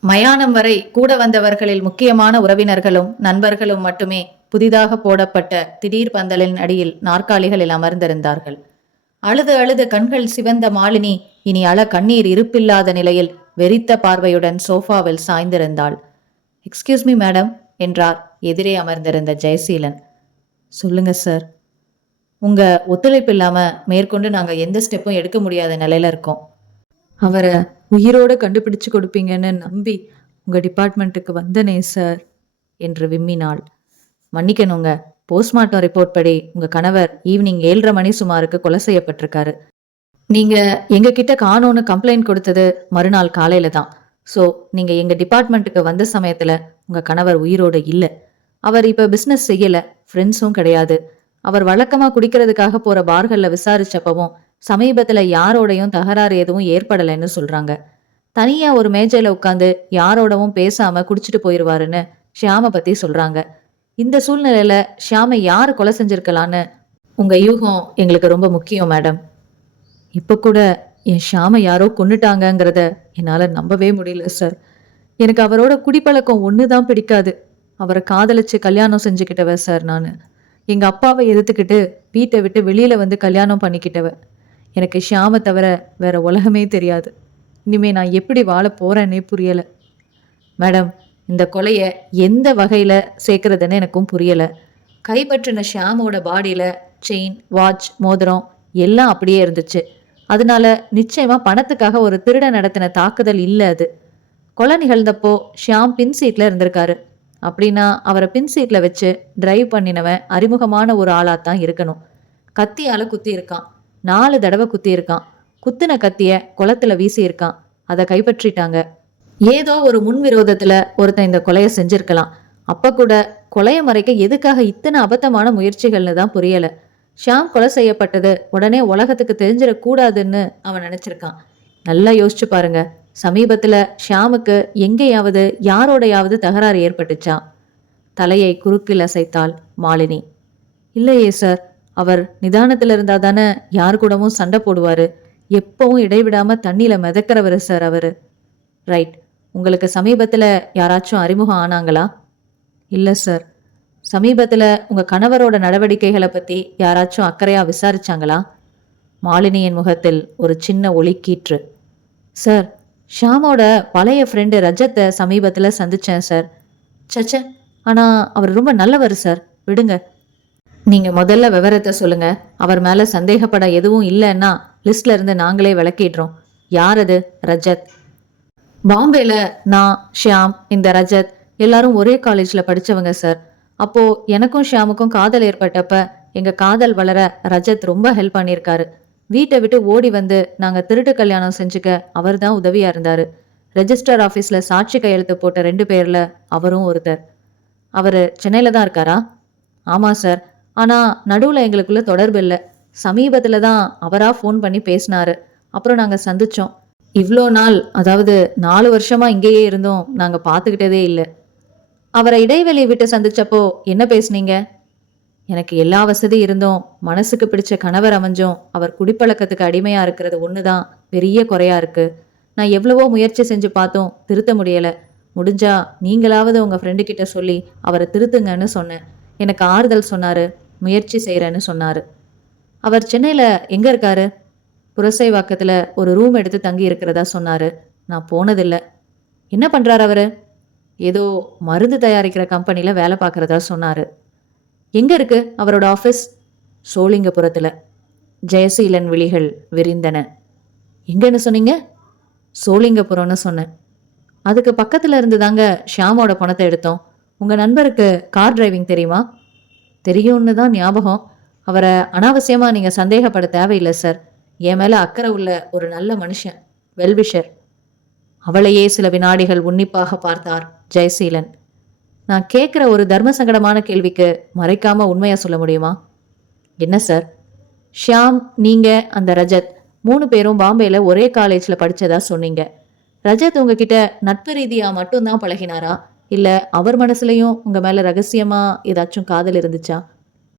மயானம் வரை கூட வந்தவர்களில் முக்கியமான உறவினர்களும் நண்பர்களும் மட்டுமே புதிதாக போடப்பட்ட திடீர் பந்தலின் அடியில் நாற்காலிகளில் அமர்ந்திருந்தார்கள். அழுது அழுது கண்கள் சிவந்த மாலினி இனி கண்ணீர் இருப்பில்லாத நிலையில் வெறித்த பார்வையுடன் சோஃபாவில் சாய்ந்திருந்தாள். எக்ஸ்கியூஸ் மீ மேடம் என்றார் எதிரே அமர்ந்திருந்த ஜெயசீலன். சொல்லுங்க சார். உங்க ஒத்துழைப்பு இல்லாம மேற்கொண்டு நாங்க எந்த ஸ்டெப்பும் எடுக்க முடியாத நிலையில இருக்கோம். அவரை உயிரோடு கண்டுபிடிச்சு கொடுப்பீங்கன்னு நம்பி உங்க டிபார்ட்மெண்ட்டுக்கு வந்தனே சார் என்று விம்மினாள். மன்னிக்கணுங்க, போஸ்ட்மார்ட்டம் ரிப்போர்ட் படி உங்க கணவர் ஈவினிங் 7:30 மணி சுமாருக்கு கொலை செய்யப்பட்டிருக்காரு. நீங்க எங்க கிட்ட காணோன்னு கம்ப்ளைண்ட் கொடுத்தது மறுநாள் காலையில தான். ஸோ நீங்க எங்க டிபார்ட்மெண்ட்டுக்கு வந்த சமயத்துல உங்க கணவர் உயிரோடு இல்லை. அவர் இப்ப பிசினஸ் செய்யல, ஃப்ரெண்ட்ஸும் கிடையாது. அவர் வழக்கமா குடிக்கிறதுக்காக போற பார்கள்ல விசாரிச்சப்பவும் சமீபத்துல யாரோடையும் தகராறு எதுவும் ஏற்படலைன்னு சொல்றாங்க. தனியா ஒரு மேஜையில உட்காந்து யாரோடவும் பேசாம குடிச்சிட்டு போயிருவாருன்னு ஷியாம பத்தி சொல்றாங்க. இந்த சூழ்நிலையில ஷியாமை யாரு கொலை செஞ்சிருக்கலான்னு உங்க யூகம் எங்களுக்கு ரொம்ப முக்கியம் மேடம். இப்ப கூட என் ஷியாமை யாரோ கொன்னுட்டாங்கங்கிறத என்னால நம்பவே முடியல சார். எனக்கு அவரோட குடிப்பழக்கம் ஒண்ணுதான் பிடிக்காது. அவரை காதலிச்சு கல்யாணம் செஞ்சுக்கிட்டவ சார் நான். எங்க அப்பாவை எதிர்த்துக்கிட்டு வீட்டை விட்டு வெளியில வந்து கல்யாணம் பண்ணிக்கிட்டவ. எனக்கு ஷியாமை தவிர வேற உலகமே தெரியாது. இனிமே நான் எப்படி வாழ போறேன்னே புரியல மேடம். இந்த கொலையை எந்த வகையில சேர்க்கறதுன்னு எனக்கும் புரியல. கைப்பற்றின ஷியாமோட பாடியில செயின், வாட்ச், மோதிரம் எல்லாம் அப்படியே இருந்துச்சு. அதனால நிச்சயமா பணத்துக்காக ஒரு திருட நடத்தின தாக்குதல் இல்லை. அது கொலை நிகழ்ந்தப்போ ஷியாம் பின் சீட்ல இருந்திருக்காரு. அப்படின்னா அவரை பின் சீட்ல வச்சு டிரைவ் பண்ணினவன் அறிமுகமான ஒரு ஆளாத்தான் இருக்கணும். கத்தியால குத்தி இருக்கான். 4 தடவை குத்தி இருக்கான். குத்தின கத்திய குளத்துல வீசி இருக்கான். அதை கைப்பற்றிட்டாங்க. ஏதோ ஒரு முன்விரோதத்துல ஒருத்தன் இந்த கொலையை செஞ்சிருக்கலாம். அப்ப கூட கொலையை மறைக்க எதுக்காக இத்தனை அபத்தமான முயற்சிகள்னு தான் புரியல. ஷியாம் கொலை செய்யப்பட்டது உடனே உலகத்துக்கு தெரிஞ்சிடக்கூடாதுன்னு அவன் நினைச்சிருக்கான். நல்லா யோசிச்சு பாருங்க. சமீபத்துல ஷியாமுக்கு எங்கேயாவது யாரோடையாவது தகராறு ஏற்பட்டுச்சா? தலையை குறுக்கில் அசைத்தாள் மாலினி. இல்லையே சார். அவர் நிதானத்துல இருந்தா தானே யார் கூடவும் சண்டை போடுவாரு. எப்பவும் இடைவிடாம தண்ணியில மிதக்கிறவரு சார் அவரு. ரைட். உங்களுக்கு சமீபத்துல யாராச்சும் அறிமுகம் ஆனாங்களா? இல்லை சார். சமீபத்துல உங்க கணவரோட நடவடிக்கைகளை பத்தி யாராச்சும் அக்கறையா விசாரிச்சாங்களா? மாலினியின் முகத்தில் ஒரு சின்ன ஒளி கீற்று. சார், ஷியாமோட பழைய ஃப்ரெண்டு ரஜத்தை சமீபத்துல சந்திச்சேன் சார். சச்ச, ஆனா அவர் ரொம்ப நல்லவர் சார், விடுங்க. நீங்க முதல்ல விவரத்தை சொல்லுங்க. அவர் மேல சந்தேகப்பட எதுவும் இல்லைன்னா லிஸ்ட்ல இருந்து நாங்களே விளக்கிடுறோம். யார் அது? ரஜத். பாம்பேல நான், ஷியாம், இந்த ரஜத் எல்லாரும் ஒரே காலேஜ்ல படிச்சவங்க சார். அப்போ எனக்கும் ஷியாமுக்கும் காதல் ஏற்பட்டப்ப எங்க காதல் வளர ரஜத் ரொம்ப ஹெல்ப் பண்ணியிருக்காரு. வீட்டை விட்டு ஓடி வந்து நாங்க திருட்டு கல்யாணம் செஞ்சுக்க அவர் தான் உதவியா இருந்தாரு. ரெஜிஸ்டர் ஆஃபீஸ்ல சாட்சி கையெழுத்து போட்ட 2 பேர்ல அவரும் ஒருத்தர். அவரு சென்னையில தான் இருக்காரா? ஆமா சார். ஆனா நடுவுல எங்களுக்குள்ள தொடர்பு இல்லை. சமீபத்துல தான் அவரா ஃபோன் பண்ணி பேசினாரு. அப்புறம் நாங்க சந்திச்சோம். இவ்வளோ நாள், அதாவது 4 வருஷமா இங்கேயே இருந்தோம் நாங்க பார்த்துக்கிட்டதே இல்லை. அவரை இடைவெளி விட்டு சந்திச்சப்போ என்ன பேசுனீங்க? எனக்கு எல்லா வசதி இருந்தும் மனசுக்கு பிடிச்ச கணவர் அமைஞ்சும் அவர் குடிப்பழக்கத்துக்கு அடிமையா இருக்கிறது ஒண்ணுதான் பெரிய குறையா இருக்கு. நான் எவ்வளவோ முயற்சி செஞ்சு பார்த்தோம், திருத்த முடியல. முடிஞ்சா நீங்களாவது உங்க ஃப்ரெண்டு கிட்ட சொல்லி அவரை திருத்துங்கன்னு சொன்னேன். எனக்கு ஆறுதல் சொன்னாரு, முயற்சி செய்யறேன்னு சொன்னாரு. அவர் சென்னையில எங்க இருக்காரு? புரசைவாக்கத்துல ஒரு ரூம் எடுத்து தங்கி இருக்கிறதா சொன்னாரு. நான் போனதில்லை. என்ன பண்றாரு அவரு? ஏதோ மருந்து தயாரிக்கிற கம்பெனில வேலை பார்க்கறதா சொன்னாரு. எங்க இருக்கு அவரோட ஆஃபீஸ்? சோழிங்கபுரத்துல. ஜெயசீலன் விழிகள் விரிந்தன. எங்கன்னு சொன்னீங்க? சோழிங்கபுரம்னு சொன்னேன். அதுக்கு பக்கத்துல இருந்து தாங்க ஷியாமோட பணத்தை எடுத்தோம். உங்க நண்பருக்கு கார் டிரைவிங் தெரியுமா? தெரியும்னு தான் ஞாபகம். அவரை அனாவசியமா நீங்க சந்தேகப்பட தேவையில்லை சார். என் மேல அக்கறை உள்ள ஒரு நல்ல மனுஷன், வெல்விஷர். அவளையே சில வினாடிகள் உன்னிப்பாக பார்த்தார் ஜெயசீலன். நான் கேட்குற ஒரு தர்ம சங்கடமான கேள்விக்கு மறைக்காம உண்மையா சொல்ல முடியுமா? என்ன சார்? ஷியாம், நீங்க, அந்த ரஜத் 3 பேரும் பாம்பேல ஒரே காலேஜ்ல படிச்சதா சொன்னீங்க. ரஜத் உங்ககிட்ட நட்பு ரீதியா மட்டும்தான் பழகினாரா, இல்ல அவர் மனசுலயும் உங்க மேல ரகசியமா ஏதாச்சும் காதல் இருந்துச்சா?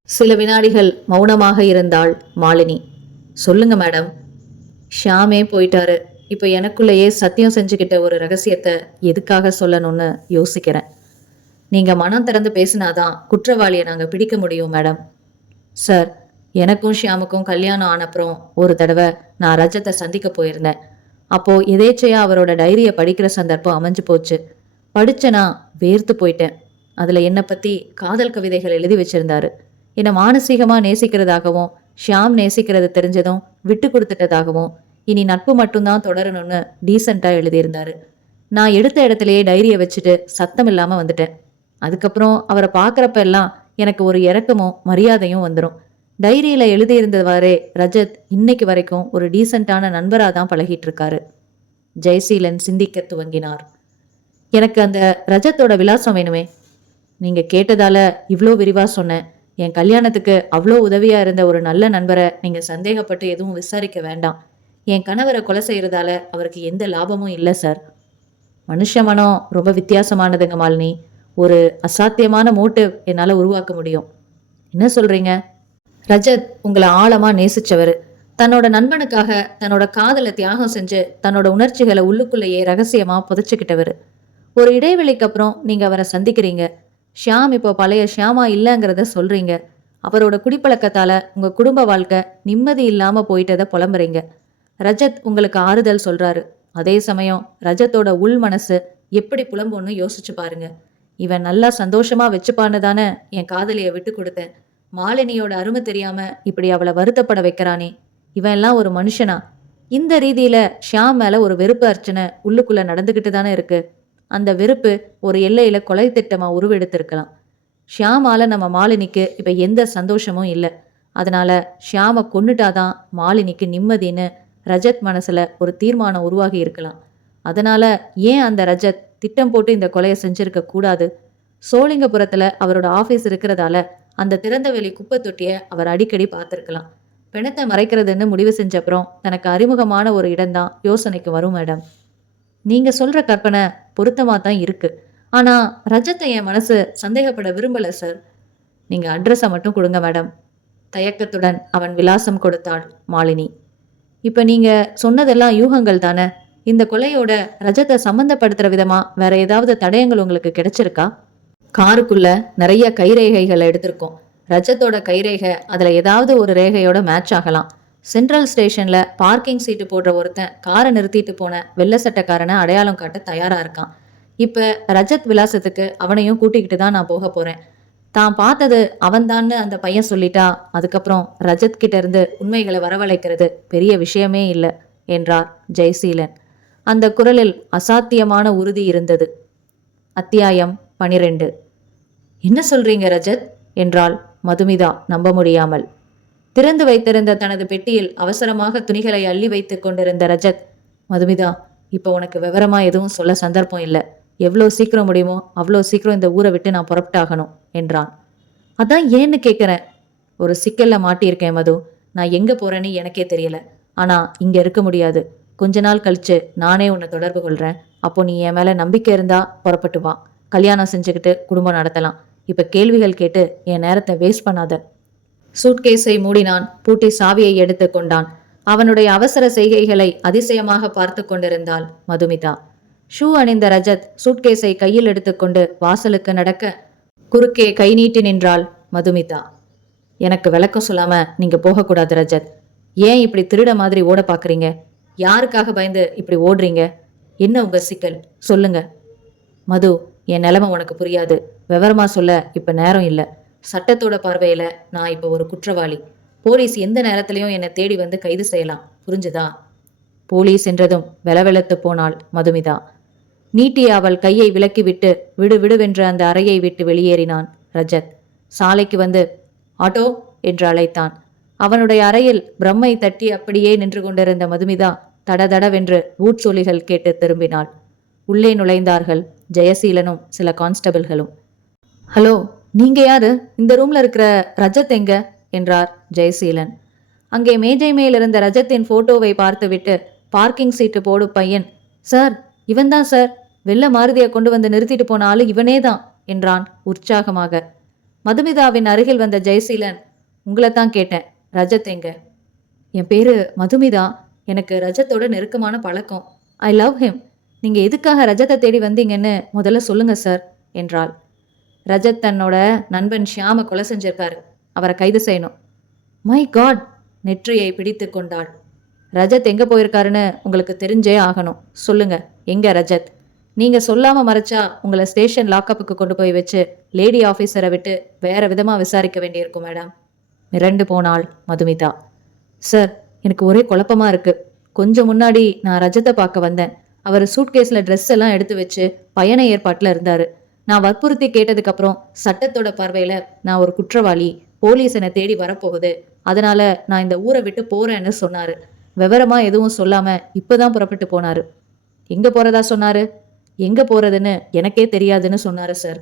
சில வினாடிகள் மௌனமாக இருந்தாள் மாலினி. சொல்லுங்க மேடம். ஷியாமே போயிட்டாரு. இப்போ எனக்குள்ளேயே சத்தியம் செஞ்சுக்கிட்ட ஒரு ரகசியத்தை எதுக்காக சொல்லணும்னு யோசிக்கிறேன். நீங்க மனம் திறந்து பேசினாதான் குற்றவாளியை நாங்க பிடிக்க முடியும் மேடம். சார், எனக்கும் ஷியாமுக்கும் கல்யாணம் ஆனப்புறம் ஒரு தடவை நான் ரஜத்தை சந்திக்க போயிருந்தேன். அப்போ எதேச்சையா அவரோட டைரியை படிக்கிற சந்தர்ப்பம் அமைஞ்சு போச்சு. படிச்சனா வேர்த்து போயிட்டேன். அதுல என்னை பத்தி காதல் கவிதைகள் எழுதி வச்சிருந்தாரு. என்னை மானசீகமா நேசிக்கிறதாகவும் ஷியாம் நேசிக்கிறது தெரிஞ்சதும் விட்டு கொடுத்துட்டதாகவும் இனி நட்பு மட்டும்தான் தொடரணும்னு டீசெண்டா எழுதியிருந்தாரு. நான் எடுத்த இடத்துலயே டைரியை வச்சுட்டு சத்தம் இல்லாம வந்துட்டேன். அதுக்கப்புறம் அவரை பார்க்குறப்ப எல்லாம் எனக்கு ஒரு இரக்கமும் மரியாதையும் வந்துடும். டைரியில எழுதியிருந்தவாறே ரஜத் இன்னைக்கு வரைக்கும் ஒரு டீசெண்டான நண்பராக தான் பழகிட்டு இருக்காரு. ஜெயசீலன் சிந்திக்க துவங்கினார். எனக்கு அந்த ரஜத்தோட விலாசம் வேணுமே. நீங்க கேட்டதால இவ்வளோ விரிவா சொன்னேன். என் கல்யாணத்துக்கு அவ்வளோ உதவியா இருந்த ஒரு நல்ல நண்பரை நீங்க சந்தேகப்பட்டு எதுவும் விசாரிக்க வேண்டாம். என் கணவரை கொலை செய்யறதால அவருக்கு எந்த லாபமும் இல்லை சார். மனுஷ மனம் ரொம்ப வித்தியாசமானதுங்க மாலினி. ஒரு அசாத்தியமான மோட்டிவ் என்னால் உருவாக்க முடியும். என்ன சொல்றீங்க? ரஜத் உங்களை ஆழமா நேசிச்சவர். தன்னோட நண்பனுக்காக தன்னோட காதலை தியாகம் செஞ்சு தன்னோட உணர்ச்சிகளை உள்ளுக்குள்ளேயே ரகசியமா புதைச்சுக்கிட்டவர். ஒரு இடைவெளிக்கு அப்புறம் நீங்க அவரை சந்திக்கிறீங்க. ஷியாம் இப்போ பழைய ஷியாமா இல்லைங்கிறத சொல்றீங்க. அவரோட குடிப்பழக்கத்தால உங்க குடும்ப வாழ்க்கை நிம்மதி இல்லாம போயிட்டதை புலம்புறீங்க. ரஜத் உங்களுக்கு ஆறுதல் சொல்றாரு. அதே சமயம் ரஜத்தோட உள் மனசு எப்படி புலம்புன்னு யோசிச்சு பாருங்க. இவன் நல்லா சந்தோஷமா வச்சுப்பான்னு தானே என் காதலியை விட்டு கொடுத்தேன். மாலினியோட அருமை தெரியாம இப்படி அவளை வருத்தப்பட வைக்கிறானே, இவன் எல்லாம் ஒரு மனுஷனா? இந்த ரீதியில ஷியாம் மேல ஒரு வெறுப்பு அர்ச்சனை உள்ளுக்குள்ள நடந்துகிட்டு தானே இருக்கு. அந்த வெறுப்பு ஒரு எல்லையில கொலை திட்டமா உருவெடுத்திருக்கலாம். ஷியாமால நம்ம மாலினிக்கு இப்ப எந்த சந்தோஷமும் இல்லை. அதனால ஷியாமை கொன்னுட்டாதான் மாலினிக்கு நிம்மதின்னு ரஜத் மனசுல ஒரு தீர்மானம் உருவாகி இருக்கலாம். அதனால ஏன் அந்த ரஜத் திட்டம் போட்டு இந்த கொலையை செஞ்சிருக்க கூடாது? சோழிங்கபுரத்துல அவரோட ஆபீஸ் இருக்கிறதால அந்த திறந்தவெளி குப்பை தொட்டிய அவர் அடிக்கடி பார்த்திருக்கலாம். பிணத்தை மறைக்கிறதுன்னு முடிவு செஞ்சப்புறம் தனக்கு அறிமுகமான ஒரு இடம்தான் யோசனைக்கு வரும் மேடம். நீங்க சொல்ற கற்பனை பொருத்தமா தான் இருக்கு. ஆனா ரஜத்தை என் மனசு சந்தேகப்பட விரும்பல சார். நீங்க அட்ரஸை மட்டும் கொடுங்க மேடம். தயக்கத்துடன் அவன் விலாசம் கொடுத்தாள் மாலினி. இப்ப நீங்க சொன்னதெல்லாம் யூகங்கள் தானே. இந்த கொலையோட ரஜத்தை சம்பந்தப்படுத்துற விதமா வேற ஏதாவது தடயங்கள் உங்களுக்கு கிடைச்சிருக்கா? காருக்குள்ள நிறைய கைரேகைகளை எடுத்திருக்கோம். ரஜத்தோட கைரேகை அதுல ஏதாவது ஒரு ரேகையோட மேட்ச் ஆகலாம். சென்ட்ரல் ஸ்டேஷன்ல பார்க்கிங் சீட்டு போடுற ஒருத்தன் காரை நிறுத்திட்டு போன வெள்ளை சட்டைக்காரனை அடையாளம் காட்ட தயாரா இருக்கான். இப்ப ரஜத் விலாசத்துக்கு அவனையும் கூட்டிக்கிட்டு தான் நான் போக போறேன். தான் பார்த்தது அவன்தான்னு அந்த பையன் சொல்லிட்டா அதுக்கப்புறம் ரஜத் கிட்ட இருந்து உண்மைகளை வரவழைக்கிறது பெரிய விஷயமே இல்லை என்றார் ஜெயசீலன். அந்த குரலில் அசாத்தியமான உறுதி இருந்தது. அத்தியாயம் 12. என்ன சொல்றீங்க ரஜத் என்றாள் மதுமிதா நம்ப முடியாமல். திறந்து வைத்திருந்த தனது பெட்டியில் அவசரமாக துணிகளை அள்ளி வைத்து கொண்டிருந்த ரஜத், மதுமிதா, இப்போ உனக்கு விவரமா எதுவும் சொல்ல சந்தர்ப்பம் இல்லை. எவ்வளோ சீக்கிரம் முடியுமோ அவ்வளோ சீக்கிரம் இந்த ஊரை விட்டு நான் புறப்பட்டாகணும் என்றான். அதான் ஏன்னு கேட்குறேன். ஒரு சிக்கல்ல மாட்டியிருக்கேன் மது. நான் எங்க போறேன்னு எனக்கே தெரியல. ஆனா இங்க இருக்க முடியாது. கொஞ்ச நாள் கழிச்சு நானே உன்னை தொடர்பு கொள்றேன். அப்போ நீ என் மேல நம்பிக்கை இருந்தா புறப்பட்டு வா. கல்யாணம் செஞ்சுக்கிட்டு குடும்பம் நடத்தலாம். இப்ப கேள்விகள் கேட்டு என் நேரத்தை வேஸ்ட் பண்ணாத. சூட்கேஸை மூடினான். பூட்டி சாவியை எடுத்து கொண்டான். அவனுடைய அவசர செய்கைகளை அதிசயமாக பார்த்து கொண்டிருந்தாள் மதுமிதா. ஷூ அணிந்த ரஜத் சூட்கேஸை கையில் எடுத்துக்கொண்டு வாசலுக்கு நடக்க குறுக்கே கை நீட்டி நின்றாள் மதுமிதா. எனக்கு விளக்கம் சொல்லாம நீங்க போகக்கூடாது ரஜத். ஏன் இப்படி திருட மாதிரி ஓட பாக்குறீங்க? யாருக்காக பயந்து இப்படி ஓடுறீங்க? என்ன உங்க சிக்கல் சொல்லுங்க. மது, என் நிலைமை உனக்கு புரியாது. விவரமா சொல்ல இப்ப நேரம் இல்லை. சட்டத்தோட பார்வையில நான் இப்ப ஒரு குற்றவாளி. போலீஸ் எந்த நேரத்திலையும் என்னை தேடி வந்து கைது செய்யலாம். புரிஞ்சுதா? போலீஸ் என்றதும் வெலவெலத்து போனாள் மதுமிதா. நீட்டிய அவள் கையை விலக்கிவிட்டு விடு விடுவென்ற அந்த அறையை விட்டு வெளியேறினான் ரஜத். சாலைக்கு வந்து ஆட்டோ என்று அழைத்தான். அவனுடைய அறையில் பிரம்மை தட்டி அப்படியே நின்று கொண்டிருந்த மதுமிதா தடதடவென்று ஊட்சொலிகள் கேட்டு திரும்பினாள். உள்ளே நுழைந்தார்கள் ஜெயசீலனும் சில கான்ஸ்டபிள்களும். ஹலோ, நீங்க யாரு? இந்த ரூம்ல இருக்கிற ரஜத் எங்க என்றார் ஜெயசீலன். அங்கே மேஜை மேல் இருந்த ரஜத்தின் போட்டோவை பார்த்துவிட்டு பார்க்கிங் சீட்டு போடு பையன், சார் இவன்தான் சார், வெள்ள மாருதியை கொண்டு வந்து நிறுத்திட்டு போன ஆளு இவனே தான் என்றான் உற்சாகமாக. மதுமிதாவின் அருகில் வந்த ஜெயசீலன், உங்களைத்தான் கேட்டேன், ரஜத் எங்க? என் பேரு மதுமிதா. எனக்கு ரஜத்தோட நெருக்கமான பழக்கம். I love him. நீங்க எதுக்காக ரஜத்தை தேடி வந்தீங்கன்னு முதல்ல சொல்லுங்க சார் என்றாள். ரஜத் தன்னோட நண்பன் ஷியாம கொலை செஞ்சிருக்காரு. அவரை கைது செய்யணும். My god! நெற்றியை பிடித்து கொண்டாள். ரஜத் எங்க போயிருக்காருன்னு உங்களுக்கு தெரிஞ்சே ஆகணும். சொல்லுங்க, எங்க ரஜத்? நீங்க சொல்லாம மறைச்சா உங்களை ஸ்டேஷன் லாக்கப்புக்கு கொண்டு போய் வச்சு லேடி ஆஃபீஸரை விட்டு வேற விதமா விசாரிக்க வேண்டியிருக்கும் மேடம். மிரண்டு போனாள் மதுமிதா. சார், எனக்கு ஒரே குழப்பமா இருக்கு. கொஞ்சம் முன்னாடி நான் ரஜத்தை பார்க்க வந்தேன். அவர் சூட்கேஸ்ல ட்ரெஸ் எல்லாம் எடுத்து வச்சு பயண ஏற்பாட்டில் இருந்தாரு. நான் வற்புறுத்தி கேட்டதுக்கு அப்புறம் சட்டத்தோட பார்வையில நான் ஒரு குற்றவாளி, போலீஸ் என்னை தேடி வரப்போகுது, அதனால நான் இந்த ஊரை விட்டு போறேன்னு சொன்னாரு. விவரமா எதுவும் சொல்லாம இப்பதான் புறப்பட்டு போனாரு. எங்க போறதா சொன்னாரு? எங்க போறதுன்னு எனக்கே தெரியாதுன்னு சொன்னாரு சார்.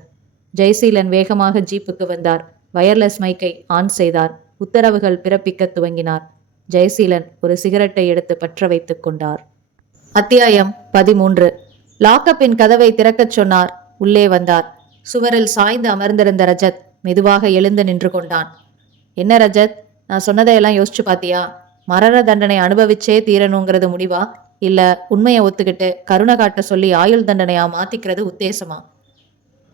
ஜெயசீலன் வேகமாக ஜீப்புக்கு வந்தார். வயர்லெஸ் மைக்கை ஆன் செய்தார். உத்தரவுகள் பிறப்பிக்க துவங்கினார். ஜெயசீலன் ஒரு சிகரெட்டை எடுத்து பற்ற வைத்துக் கொண்டார். அத்தியாயம் 13. லாக்கப்பின் கதவை திறக்கச் சொன்னார். உள்ளே வந்தார். சுவரில் சாய்ந்து அமர்ந்திருந்த ரஜத் மெதுவாக எழுந்து நின்று கொண்டான். என்ன ரஜத், நான் சொன்னதையெல்லாம் யோசிச்சு பாத்தியா? மரண தண்டனை அனுபவிச்சே தீரணுங்கிறது முடிவா, இல்ல உண்மையை ஒத்துக்கிட்டு கருணை காட்ட சொல்லி ஆயுள் தண்டனையா மாத்திக்கிறது உத்தேசமா?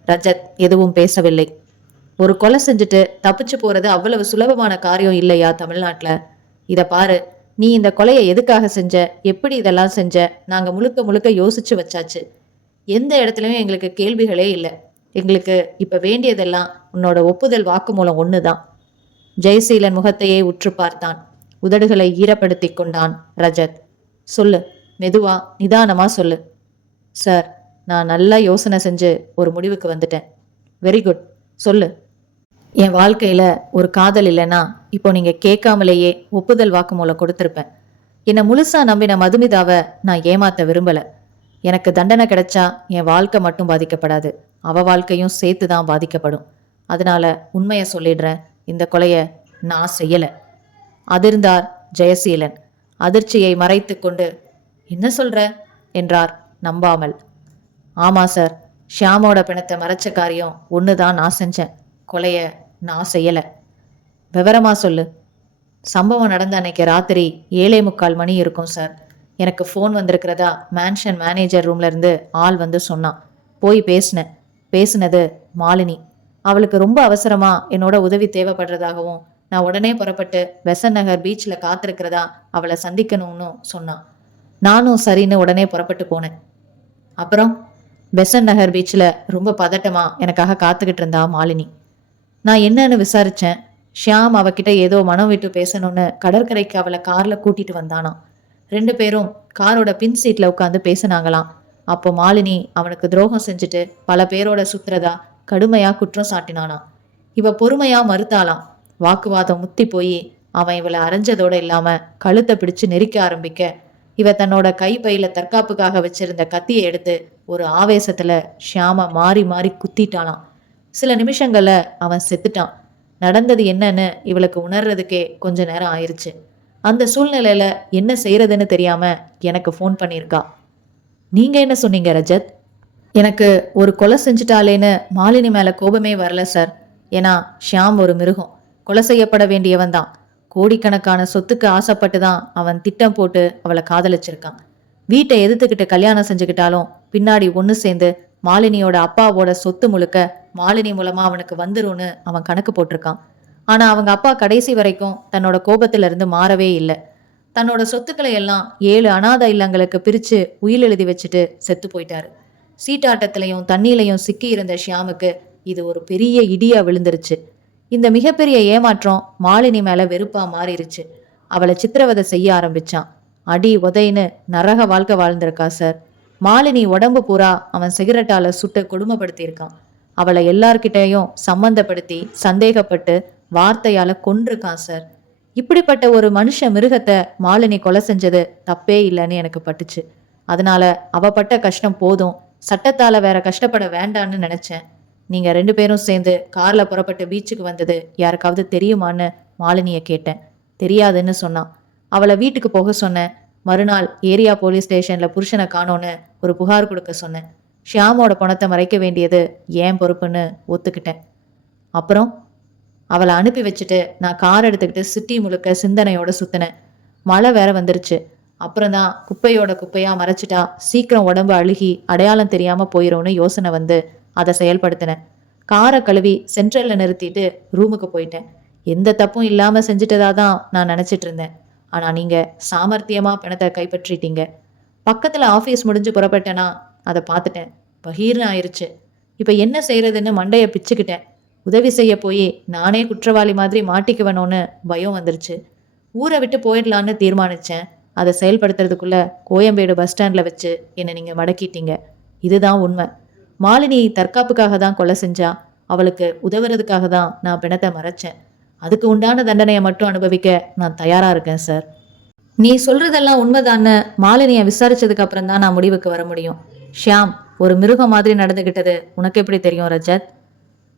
ரஜத் எதுவும் பேசவில்லை. ஒரு கொலை செஞ்சுட்டு தப்பிச்சு போறது அவ்வளவு சுலபமான காரியம் இல்லையா தமிழ்நாட்டுல? இத பாரு, நீ இந்த கொலையை எதுக்காக செஞ்ச, எப்படி இதெல்லாம் செஞ்ச, நாங்க முழுக்க முழுக்க யோசிச்சு வச்சாச்சு. எந்த இடத்துலயும் எங்களுக்கு கேள்விகளே இல்லை. எங்களுக்கு இப்ப வேண்டியதெல்லாம் உன்னோட ஒப்புதல் வாக்குமூலம் ஒண்ணுதான். ஜெயசீலன் முகத்தையே உற்று பார்த்தான். உதடுகளை ஈரப்படுத்தி கொண்டான் ரஜத். சொல்லு, மெதுவா நிதானமா சொல்லு. சார், நான் நல்லா யோசனை செஞ்சு ஒரு முடிவுக்கு வந்துட்டேன். வெரி குட், சொல்லு. என் வாழ்க்கையில ஒரு காதல் இல்லைன்னா இப்போ நீங்க கேட்காமலேயே ஒப்புதல் வாக்குமூலம் கொடுத்திருப்பேன். என்னை முழுசா நம்பின மதுமிதாவை நான் ஏமாத்த விரும்பல. எனக்கு தண்டனை கிடைச்சா என் வாழ்க்கை மட்டும் பாதிக்கப்படாது, அவ வாழ்க்கையும் சேர்த்து தான் பாதிக்கப்படும். அதனால உண்மையை சொல்லிடுறேன், இந்த கொலையை நான் செய்யல. அதிர்ந்தார் ஜெயசீலன். அதிர்ச்சியை மறைத்து கொண்டு, என்ன சொல்ற என்றார் நம்பாமல். ஆமா சார், ஷியாமோட பிணத்தை மறைச்ச காரியம் ஒண்ணுதான் நான் செஞ்சேன். கொலைய நான் செய்யல. விவரமா சொல்லு. சம்பவம் நடந்த அன்னைக்கு ராத்திரி 7:45 மணி இருக்கும் சார். எனக்கு ஃபோன் வந்திருக்கிறதா மேன்ஷன் மேனேஜர் ரூம்ல இருந்து ஆள் வந்து சொன்னான். போய் பேசினேன். பேசுனது மாலினி. அவளுக்கு ரொம்ப அவசரமா என்னோட உதவி தேவைப்படுறதாகவும் நான் உடனே புறப்பட்டு பெசன்ட் நகர் பீச்சில் காத்திருக்கிறதா அவளை சந்திக்கணும்னு சொன்னான். நானும் சரின்னு உடனே புறப்பட்டு போனேன். அப்புறம் பெசன்ட் நகர் பீச்சில் ரொம்ப பதட்டமா எனக்காக காத்துக்கிட்டு இருந்தா மாலினி. நான் என்னன்னு விசாரிச்சேன். ஷியாம் அவகிட்ட ஏதோ மனம் விட்டு பேசணும்னு கடற்கரைக்கு அவளை கார்ல கூட்டிட்டு வந்தானாம். 2 பேரும் காரோட பின் சீட்ல உட்காந்து பேசினாங்களாம். அப்போ மாலினி அவனுக்கு துரோகம் செஞ்சுட்டு பல பேரோட சுத்துறதா கடுமையா குற்றம் சாட்டினானாம். இவ பொறுமையா மறுத்தாளாம். வாக்குவாதம் முத்தி போய் அவன் இவளை அரைஞ்சதோட இல்லாம கழுத்தை பிடிச்சு நெரிக்க ஆரம்பிக்க இவ தன்னோட கை பையில தற்காப்புக்காக வச்சிருந்த கத்தியை எடுத்து ஒரு ஆவேசத்துல ஷியாம மாறி மாறி குத்திட்டாளாம். சில நிமிஷங்கள்ல அவன் செத்துட்டான். நடந்தது என்னன்னு இவளுக்கு உணர்றதுக்கே கொஞ்ச நேரம் ஆயிருச்சு. அந்த சூழ்நிலையில என்ன செய்யறதுன்னு தெரியாம எனக்கு ஃபோன் பண்ணியிருக்கா. நீங்க என்ன சொன்னீங்க ரஜத்? எனக்கு ஒரு கொலை செஞ்சுட்டாலேன்னு மாலினி மேல கோபமே வரல சார். ஏன்னா ஷியாம் ஒரு மிருகம், கொலை செய்யப்பட வேண்டியவன் தான். கோடிக்கணக்கான சொத்துக்கு ஆசைப்பட்டு தான் அவன் திட்டம் போட்டு அவளை காதலிச்சிருக்கான். வீட்டை எதிர்த்துக்கிட்டு கல்யாணம் செஞ்சுக்கிட்டாலும் பின்னாடி ஒன்று சேர்ந்து மாலினியோட அப்பாவோட சொத்து முழுக்க மாலினி மூலமா அவனுக்கு வந்துரும்னு அவன் கணக்கு போட்டிருக்கான். ஆனா அவங்க அப்பா கடைசி வரைக்கும் தன்னோட கோபத்துல இருந்து மாறவே இல்லை. தன்னோட சொத்துக்களை எல்லாம் 7 அனாதை இல்லங்களுக்கு பிரிச்சு உயில் எழுதி வச்சுட்டு செத்து போயிட்டாரு. சீட்டாட்டத்திலையும் தண்ணியிலையும் சிக்கி இருந்த ஷியாமுக்கு இது ஒரு பெரிய இடியா விழுந்துருச்சு. இந்த மிகப்பெரிய ஏமாற்றம் மாலினி மேல வெறுப்பா மாறிடுச்சு. அவளை சித்திரவதை செய்ய ஆரம்பிச்சான். அடி உதைன்னு நரக வாழ்க்கை வாழ்ந்திருக்கா சார். மாலினி உடம்பு பூரா அவன் சிகரெட்டால சுட்டு கொடுமைப்படுத்தியிருக்கான். அவளை எல்லார்கிட்டையும் சம்பந்தப்படுத்தி சந்தேகப்பட்டு வார்த்தையால கொன்றிருக்கான் சார். இப்படிப்பட்ட ஒரு மனுஷ மிருகத்தை மாலினி கொலை செஞ்சது தப்பே இல்லைன்னு எனக்கு பட்டுச்சு. அதனால அவ பட்ட கஷ்டம் போதும், சட்டத்தால வேற கஷ்டப்பட வேண்டான்னு நினைச்சேன். நீங்க 2 பேரும் சேர்ந்து கார்ல புறப்பட்டு பீச்சுக்கு வந்தது யாருக்காவது தெரியுமான்னு மாலினியை கேட்டேன். தெரியாதுன்னு சொன்னான். அவளை வீட்டுக்கு போக சொன்னேன். மறுநாள் ஏரியா போலீஸ் ஸ்டேஷன்ல புருஷனை காணோன்னு ஒரு புகார் கொடுக்க சொன்னேன். ஷியாமோட பணத்தை மறைக்க வேண்டியது ஏன் பொறுப்புன்னு ஒத்துக்கிட்டேன். அப்புறம் அவளை அனுப்பி வச்சுட்டு நான் கார் எடுத்துக்கிட்டு சிட்டி முழுக்க சிந்தனையோட சுத்தினேன். மழை வேற வந்துருச்சு. அப்புறம்தான் குப்பையோட குப்பையா மறைச்சிட்டா சீக்கிரம் உடம்பு அழுகி அடையாளம் தெரியாம போயிடும்னு யோசனை வந்து அதை செயல்படுத்தினேன். காரை கழுவி சென்ட்ரல்ல நிறுத்திட்டு ரூமுக்கு போயிட்டேன். எந்த தப்பும் இல்லாம செஞ்சுட்டதா தான் நான் நினைச்சிட்டு இருந்தேன். ஆனா நீங்க சாமர்த்தியமா பணத்தை கைப்பற்றிட்டீங்க. பக்கத்துல ஆஃபீஸ் முடிஞ்சு புறப்பட்டேனா அதை பார்த்துட்டேன். பகீர்னு ஆயிருச்சு. இப்ப என்ன செய்யறதுன்னு மண்டைய பிச்சுக்கிட்டேன். உதவி செய்ய போய் நானே குற்றவாளி மாதிரி மாட்டிக்குவனோன்னு பயம் வந்துருச்சு. ஊரை விட்டு போயிடலான்னு தீர்மானிச்சேன். அதை செயல்படுத்துறதுக்குள்ள கோயம்பேடு பஸ் ஸ்டாண்ட்ல வச்சு என்னை நீங்க மடக்கிட்டீங்க. இதுதான் உண்மை. மாலினி தற்காப்புக்காக தான் கொலை செஞ்சா. அவளுக்கு உதவுறதுக்காக தான் நான் பிணத்தை மறைச்சேன். அதுக்கு உண்டான தண்டனையை மட்டும் அனுபவிக்க நான் தயாரா இருக்கேன் சார். நீ சொல்றதெல்லாம் உண்மைதான்னு மாலினியை விசாரிச்சதுக்கு அப்புறம் தான் நான் முடிவுக்கு வர முடியும். ஷியாம் ஒரு மிருகம் மாதிரி நடந்துகிட்டது உனக்கு எப்படி தெரியும் ரஜத்?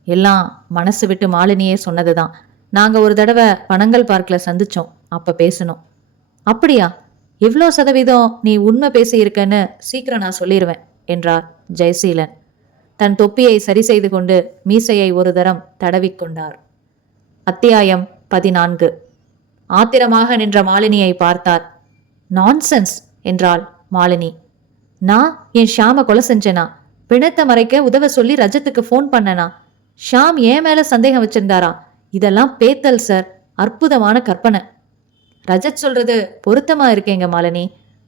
எல்லாம் மனசு விட்டு மாலினியே சொன்னதுதான். நாங்க ஒரு தடவை பனங்கல் பார்க்ல சந்திச்சோம். அப்ப பேசணும். அப்படியா? எவ்வளோ சதவீதம் நீ உண்மை பேசி இருக்கன்னு சீக்கிரம் நான் சொல்லிடுவேன் என்றார் ஜெயசீலன். தன் தொப்பியை சரி செய்து கொண்டு மீசையை ஒரு தரம் தடவிக்கொண்டார். அத்தியாயம் 14. ஆத்திரமாக நின்ற மாலினியை பார்த்தார். நான்சென்ஸ் என்றாள் மாலினி. நான் என் ஷாம கொலை செஞ்சேனா? பிணத்தை மறைக்க உதவ சொல்லி ரஜத்துக்கு ஃபோன் பண்ணனா? ஷாம் ஏன் மேல சந்தேகம் வச்சிருந்தாரா? இதெல்லாம் பேத்தல் சார். அற்புதமான கற்பனை. ரஜத் சொல்றது பொருத்தமா இருக்கேங்க மாலினி.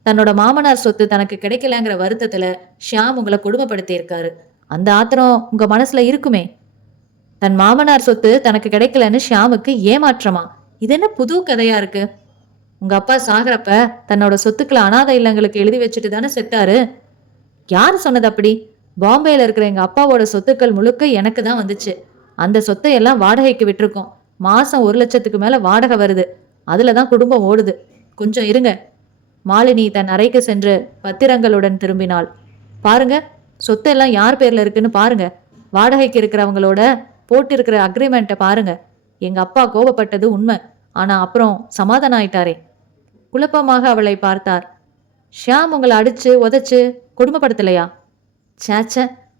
தன்னோட மாமனார் சொத்து தனக்கு கிடைக்கலங்கிற வருத்தத்துல ஷியாம் உங்களை கொடுமைப்படுத்தி இருக்காரு. அந்த ஆத்திரம் உங்க மனசுல இருக்குமே. தன் மாமனார் சொத்து தனக்கு கிடைக்கலன்னு ஷியாமுக்கு ஏமாற்றமா? இது என்ன புது கதையா இருக்கு? உங்க அப்பா சாகிறப்ப தன்னோட சொத்துக்களை அனாதை இல்லங்களுக்கு எழுதி வச்சுட்டு தானே செத்தாரு. யாரு சொன்னது அப்படி? பாம்பேல இருக்கிற எங்க அப்பாவோட சொத்துக்கள் முழுக்க எனக்கு தான் வந்துச்சு. அந்த சொத்தை எல்லாம் வாடகைக்கு விட்டுருக்கோம். மாசம் 1 லட்சத்துக்கு மேல வாடகை வருது. அதுலதான் குடும்பம் ஓடுது. கொஞ்சம் இருங்க. மாலினி தன் அறைக்கு சென்று பத்திரங்களுடன் திரும்பினாள். பாருங்க, சொத்தெல்லாம் யார் பேர்ல இருக்குன்னு பாருங்க. வாடகைக்கு இருக்கிறவங்களோட போட்டிருக்கிற அக்ரிமெண்ட்டை பாருங்க. எங்க அப்பா கோபப்பட்டது உண்மை. ஆனா அப்புறம் சமாதானம் ஆயிட்டாரே. குழப்பமாக அவளை பார்த்தார். ஷியாம் உங்களை அடிச்சு உதைச்சு கொடுமைப்படுத்தலையா? சேச்ச,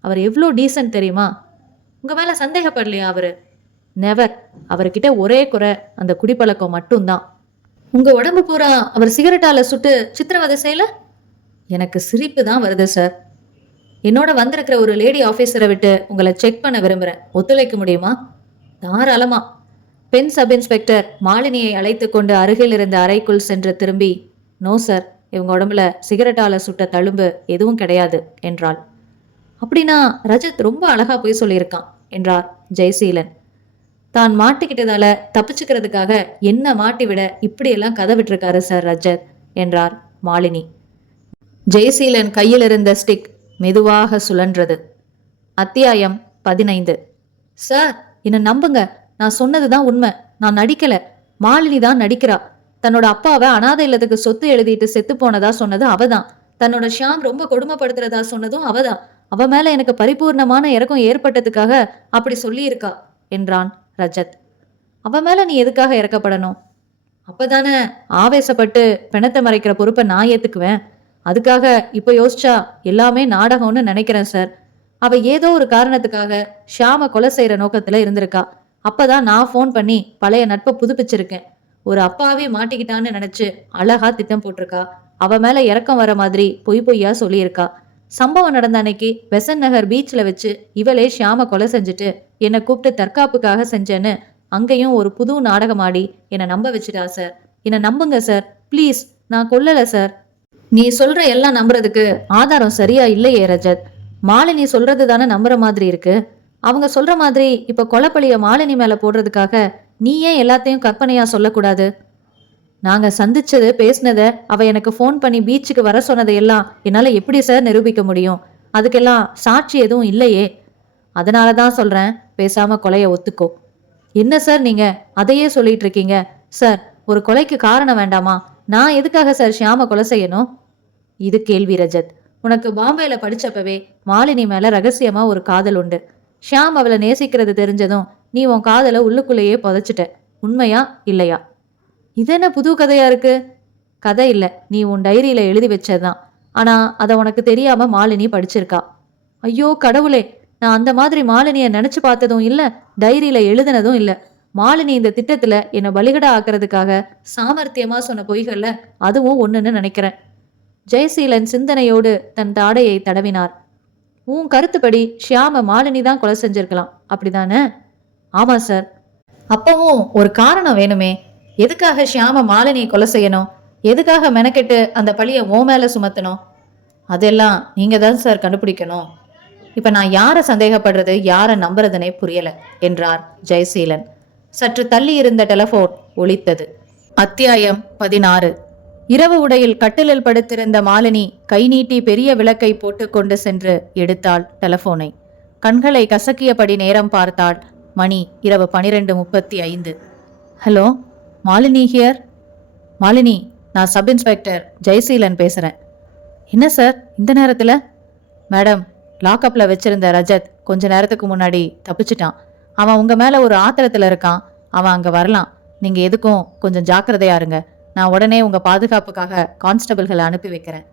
அவர் எவ்வளோ டீசன்ட் தெரியுமா? உங்க மேல சந்தேகப்படலையா அவரு? நெவர். அவர்கிட்ட ஒரே குறை அந்த குடிப்பழக்கம் மட்டும்தான். உங்க உடம்பு பூரா அவர் சிகரெட்டால சுட்டு சித்திரவதை செய்யல? எனக்கு சிரிப்பு தான் வருது சார். என்னோட வந்திருக்கிற ஒரு லேடி ஆஃபீஸரை விட்டு உங்களை செக் பண்ண விரும்புகிறேன். ஒத்துழைக்க முடியுமா? தாராளமா. பெண் சப் இன்ஸ்பெக்டர் மாலினியை அழைத்து கொண்டு அருகில் இருந்த அறைக்குள் சென்று திரும்பி, நோ சார், இவங்க உடம்புல சிகரெட்டால சுட்ட தழும்பு எதுவும் கிடையாது என்றாள். அப்படின்னா ரஜத் ரொம்ப அழகா போய் சொல்லியிருக்கான் என்றார் ஜெயசீலன். தான் மாட்டிக்கிட்டதால தப்பிச்சுக்கிறதுக்காக என்ன மாட்டி விட இப்படியெல்லாம் கதை விட்டுருக்காரு சார் ரஜத் என்றார் மாலினி. ஜெயசீலன் கையில் இருந்த ஸ்டிக் மெதுவாக சுழன்றது. அத்தியாயம் 15. சார், என்ன நம்புங்க, நான் சொன்னதுதான் உண்மை. நான் நடிக்கல, மாலினி தான் நடிக்கிறா. தன்னோட அப்பாவை அனாதை இல்லத்துக்கு சொத்து எழுதிட்டு செத்து போனதா சொன்னது அவதான். தன்னோட ஷியாம் ரொம்ப கொடுமைப்படுத்துறதா சொன்னதும் அவதான். அவ மேல எனக்கு பரிபூர்ணமான இறக்கம் ஏற்பட்டதுக்காக அப்படி சொல்லி இருக்கா என்றான் ரஜத். அவ மேல நீ எதுக்காக இறக்கப்படணும்? அப்பதானே ஆவேசப்பட்டு பிணத்தை மறைக்கிற பொறுப்பை நான் ஏத்துக்குவேன். அதுக்காக இப்ப யோசிச்சா எல்லாமே நாடகம்னு நினைக்கிறேன் சார். அவ ஏதோ ஒரு காரணத்துக்காக ஷியாம கொலை செய்யற நோக்கத்துல இருந்திருக்கா. அப்பதான் நான் ஃபோன் பண்ணி பழைய நட்பை புதுப்பிச்சிருக்கேன். ஒரு அப்பாவே மாட்டிக்கிட்டான்னு நினைச்சு அழகா திட்டம் போட்டிருக்கா. அவ மேல இறக்கம் வர மாதிரி பொய்யா சொல்லியிருக்கா. சம்பவம் நடந்த அன்னைக்கு பெசன் நகர் பீச்சில் வச்சு இவளே ஷியாம கொலை செஞ்சுட்டு என்னை கூப்பிட்டு தற்காப்புக்காக செஞ்சேன்னு அங்கேயும் ஒரு புது நாடகம் ஆடி என்னை நம்ப வச்சுட்டா சார். என்னை நம்புங்க சார், ப்ளீஸ். நான் கொல்லல சார். நீ சொல்ற எல்லாம் நம்புறதுக்கு ஆதாரம் சரியா இல்லையே ரஜத். மாலினி சொல்றது தானே நம்புற மாதிரி இருக்கு. அவங்க சொல்ற மாதிரி இப்ப கொலைப்பழிய மாலினி மேல போடுறதுக்காக நீ ஏன் எல்லாத்தையும் கற்பனையா சொல்லக்கூடாது? நாங்க சந்திச்சது பேசினத அவ எனக்கு ஃபோன் பண்ணி பீச்சுக்கு வர சொன்னதையெல்லாம் என்னால எப்படி சார் நிரூபிக்க முடியும்? அதுக்கெல்லாம் சாட்சி எதுவும் இல்லையே. அதனாலதான் சொல்றேன், பேசாம கொலைய ஒத்துக்கோ. என்ன சார் நீங்க அதையே சொல்லிட்டு இருக்கீங்க? சார், ஒரு கொலைக்கு காரணம் வேண்டாமா? நான் எதுக்காக சார் ஷியாம கொலை செய்யணும்? இது கேள்வி ரஜத். உனக்கு பாம்பேல படிச்சப்பவே மாலினி மேல ரகசியமா ஒரு காதல் உண்டு. ஷியாம் அவளை நேசிக்கிறது தெரிஞ்சதும் நீ உன் காதலை உள்ளுக்குள்ளேயே புதைச்சிட்ட. உண்மையா இல்லையா? இது என்ன புது கதையா இருக்கு? கதை இல்ல, நீ உன் டைரியில எழுதி வச்சதுதான். ஆனா அதை உனக்கு தெரியாம மாலினி படிச்சிருக்கா. ஐயோ கடவுளே, நான் அந்த மாதிரி மாலினிய நினைச்சு பார்த்ததும் இல்ல, டைரியில எழுதினதும் இல்ல. மாலினி இந்த திட்டத்துல என்னை பலிகடா ஆக்குறதுக்காக சாமர்த்தியமா சொன்ன பொய்கள்ல அதுவும் ஒண்ணுன்னு நினைக்கிறேன். ஜெயசீலன் சிந்தனையோடு தன் தாடையை தடவினார். உன் கருத்துப்படி ஷியாம மாலினி தான் கொலை செஞ்சிருக்கலாம், அப்படிதானே? ஆமா சார். அப்பவும் ஒரு காரணம் வேணுமே. எதுக்காக ஷியாம மாலினியை கொலை செய்யணும்? எதுக்காக மெனக்கெட்டு அந்த பழிய ஓ மேல சுமத்தணும்? அதெல்லாம் நீங்க தான் சார் கண்டுபிடிக்கணும். இப்ப நான் யாரை சந்தேகப்படுறது, யாரை நம்புறதுனே புரியல என்றார் ஜெயசீலன். சற்று தள்ளி இருந்த டெலிபோன் ஒலித்தது. அத்தியாயம் 16. இரவு உடையில் கட்டிலில் படுத்திருந்த மாலினி கை நீட்டி பெரிய விளக்கை போட்டுக்கொண்டு சென்று எடுத்தாள் டெலிபோனை. கண்களை கசக்கியபடி நேரம் பார்த்தாள். மணி இரவு 12:35. Hello, Malini here. மாலினி, நான் சப் இன்ஸ்பெக்டர் ஜெயசீலன் பேசுறேன். என்ன சார் இந்த நேரத்துல? மேடம், லாக்அப்ல வச்சிருந்த ரஜத் கொஞ்ச நேரத்துக்கு முன்னாடி தப்பிச்சிட்டான். அவன் உங்க மேல ஒரு ஆத்திரத்துல இருக்கான். அவன் அங்க வரலாம். நீங்க எதுக்கும் கொஞ்சம் ஜாக்கிரதையா இருங்க. நான் உடனே உங்க பாதுகாப்புக்காக கான்ஸ்டபிள்களை அனுப்பி வைக்கிறேன்.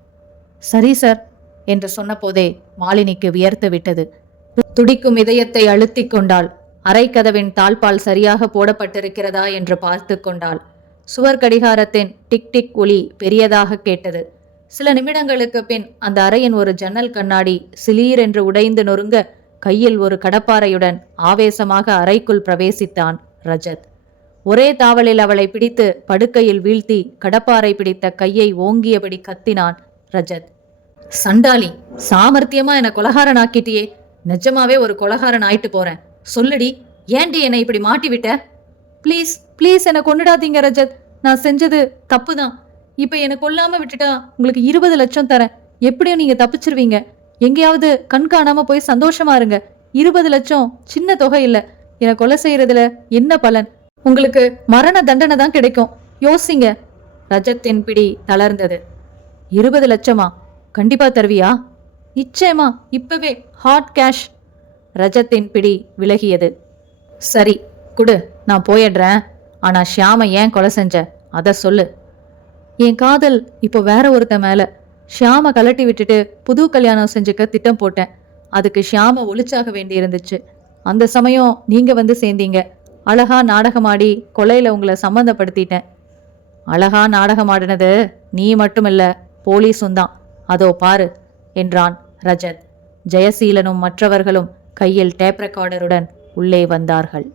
சரி சார் என்று சொன்ன போதே மாலினிக்கு வியர்த்து விட்டது. துடிக்கும் இதயத்தை அழுத்தி கொண்டாள். அரைக்கதவின் தாழ்பால் சரியாக போடப்பட்டிருக்கிறதா என்று பார்த்து கொண்டாள். சுவர் கடிகாரத்தின் டிக் டிக் ஒலி பெரியதாக கேட்டது. சில நிமிடங்களுக்கு பின் அந்த அறையின் ஒரு ஜன்னல் கண்ணாடி சிலீர் என்று உடைந்து நொறுங்க கையில் ஒரு கடப்பாரையுடன் ஆவேசமாக அறைக்குள் பிரவேசித்தான் ரஜத். ஒரே தாவலில் அவளை பிடித்து படுக்கையில் வீழ்த்தி கடப்பாரை பிடித்த கையை ஓங்கியபடி கத்தினான் ரஜத். சண்டாளி, சாமர்த்தியமா என்னை கொலகாரன் ஆக்கிட்டியே. நிஜமாவே ஒரு கொலகாரன் ஆயிட்டு போறேன். சொல்லுடி, ஏன்டி என்னை இப்படி மாட்டி விட்ட? ப்ளீஸ் ப்ளீஸ் என்னை கொன்னுடாதீங்க ரஜத். நான் செஞ்சது தப்பு தான். இப்ப என்னை கொல்லாம விட்டுட்டா உங்களுக்கு 20 லட்சம் தரேன். எப்படியும் நீங்க தப்பிச்சிருவீங்க. எங்கேயாவது கண் காணாம போய் சந்தோஷமா இருங்க. 20 லட்சம் சின்ன தொகை இல்ல. என்னை கொலை செய்யறதுல என்ன பலன்? உங்களுக்கு மரண தண்டனை தான் கிடைக்கும். யோசிங்க. ரஜத்தின் பிடி தளர்ந்தது. 20 லட்சமா? கண்டிப்பா தருவியா? நிச்சயமா, இப்பவே ஹாட் கேஷ். ரஜத்தின் பிடி விலகியது. சரி குடு, நான் போயிடுறேன். ஆனா ஷியாம ஏன் கொலை செஞ்ச அத சொல்லு. என் காதல் இப்போ வேற ஒருத்த மேல. ஷியாம கலட்டி விட்டுட்டு புது கல்யாணம் செஞ்சுக்க திட்டம் போட்டேன். அதுக்கு ஷியாம ஒளிச்சாக வேண்டி இருந்துச்சு. அந்த சமயம் நீங்க வந்து சேர்ந்தீங்க. அழகா நாடகமாடி கொலையில உங்களை சம்மந்தப்படுத்திட்டேன். அழகா நாடகமாடினது நீ மட்டுமில்ல, போலீஸும் தான். அதோ பாரு என்றான் ரஜத். ஜெயசீலனும் மற்றவர்களும் கையில் டேப் ரெக்கார்டருடன் உள்ளே வந்தார்கள்.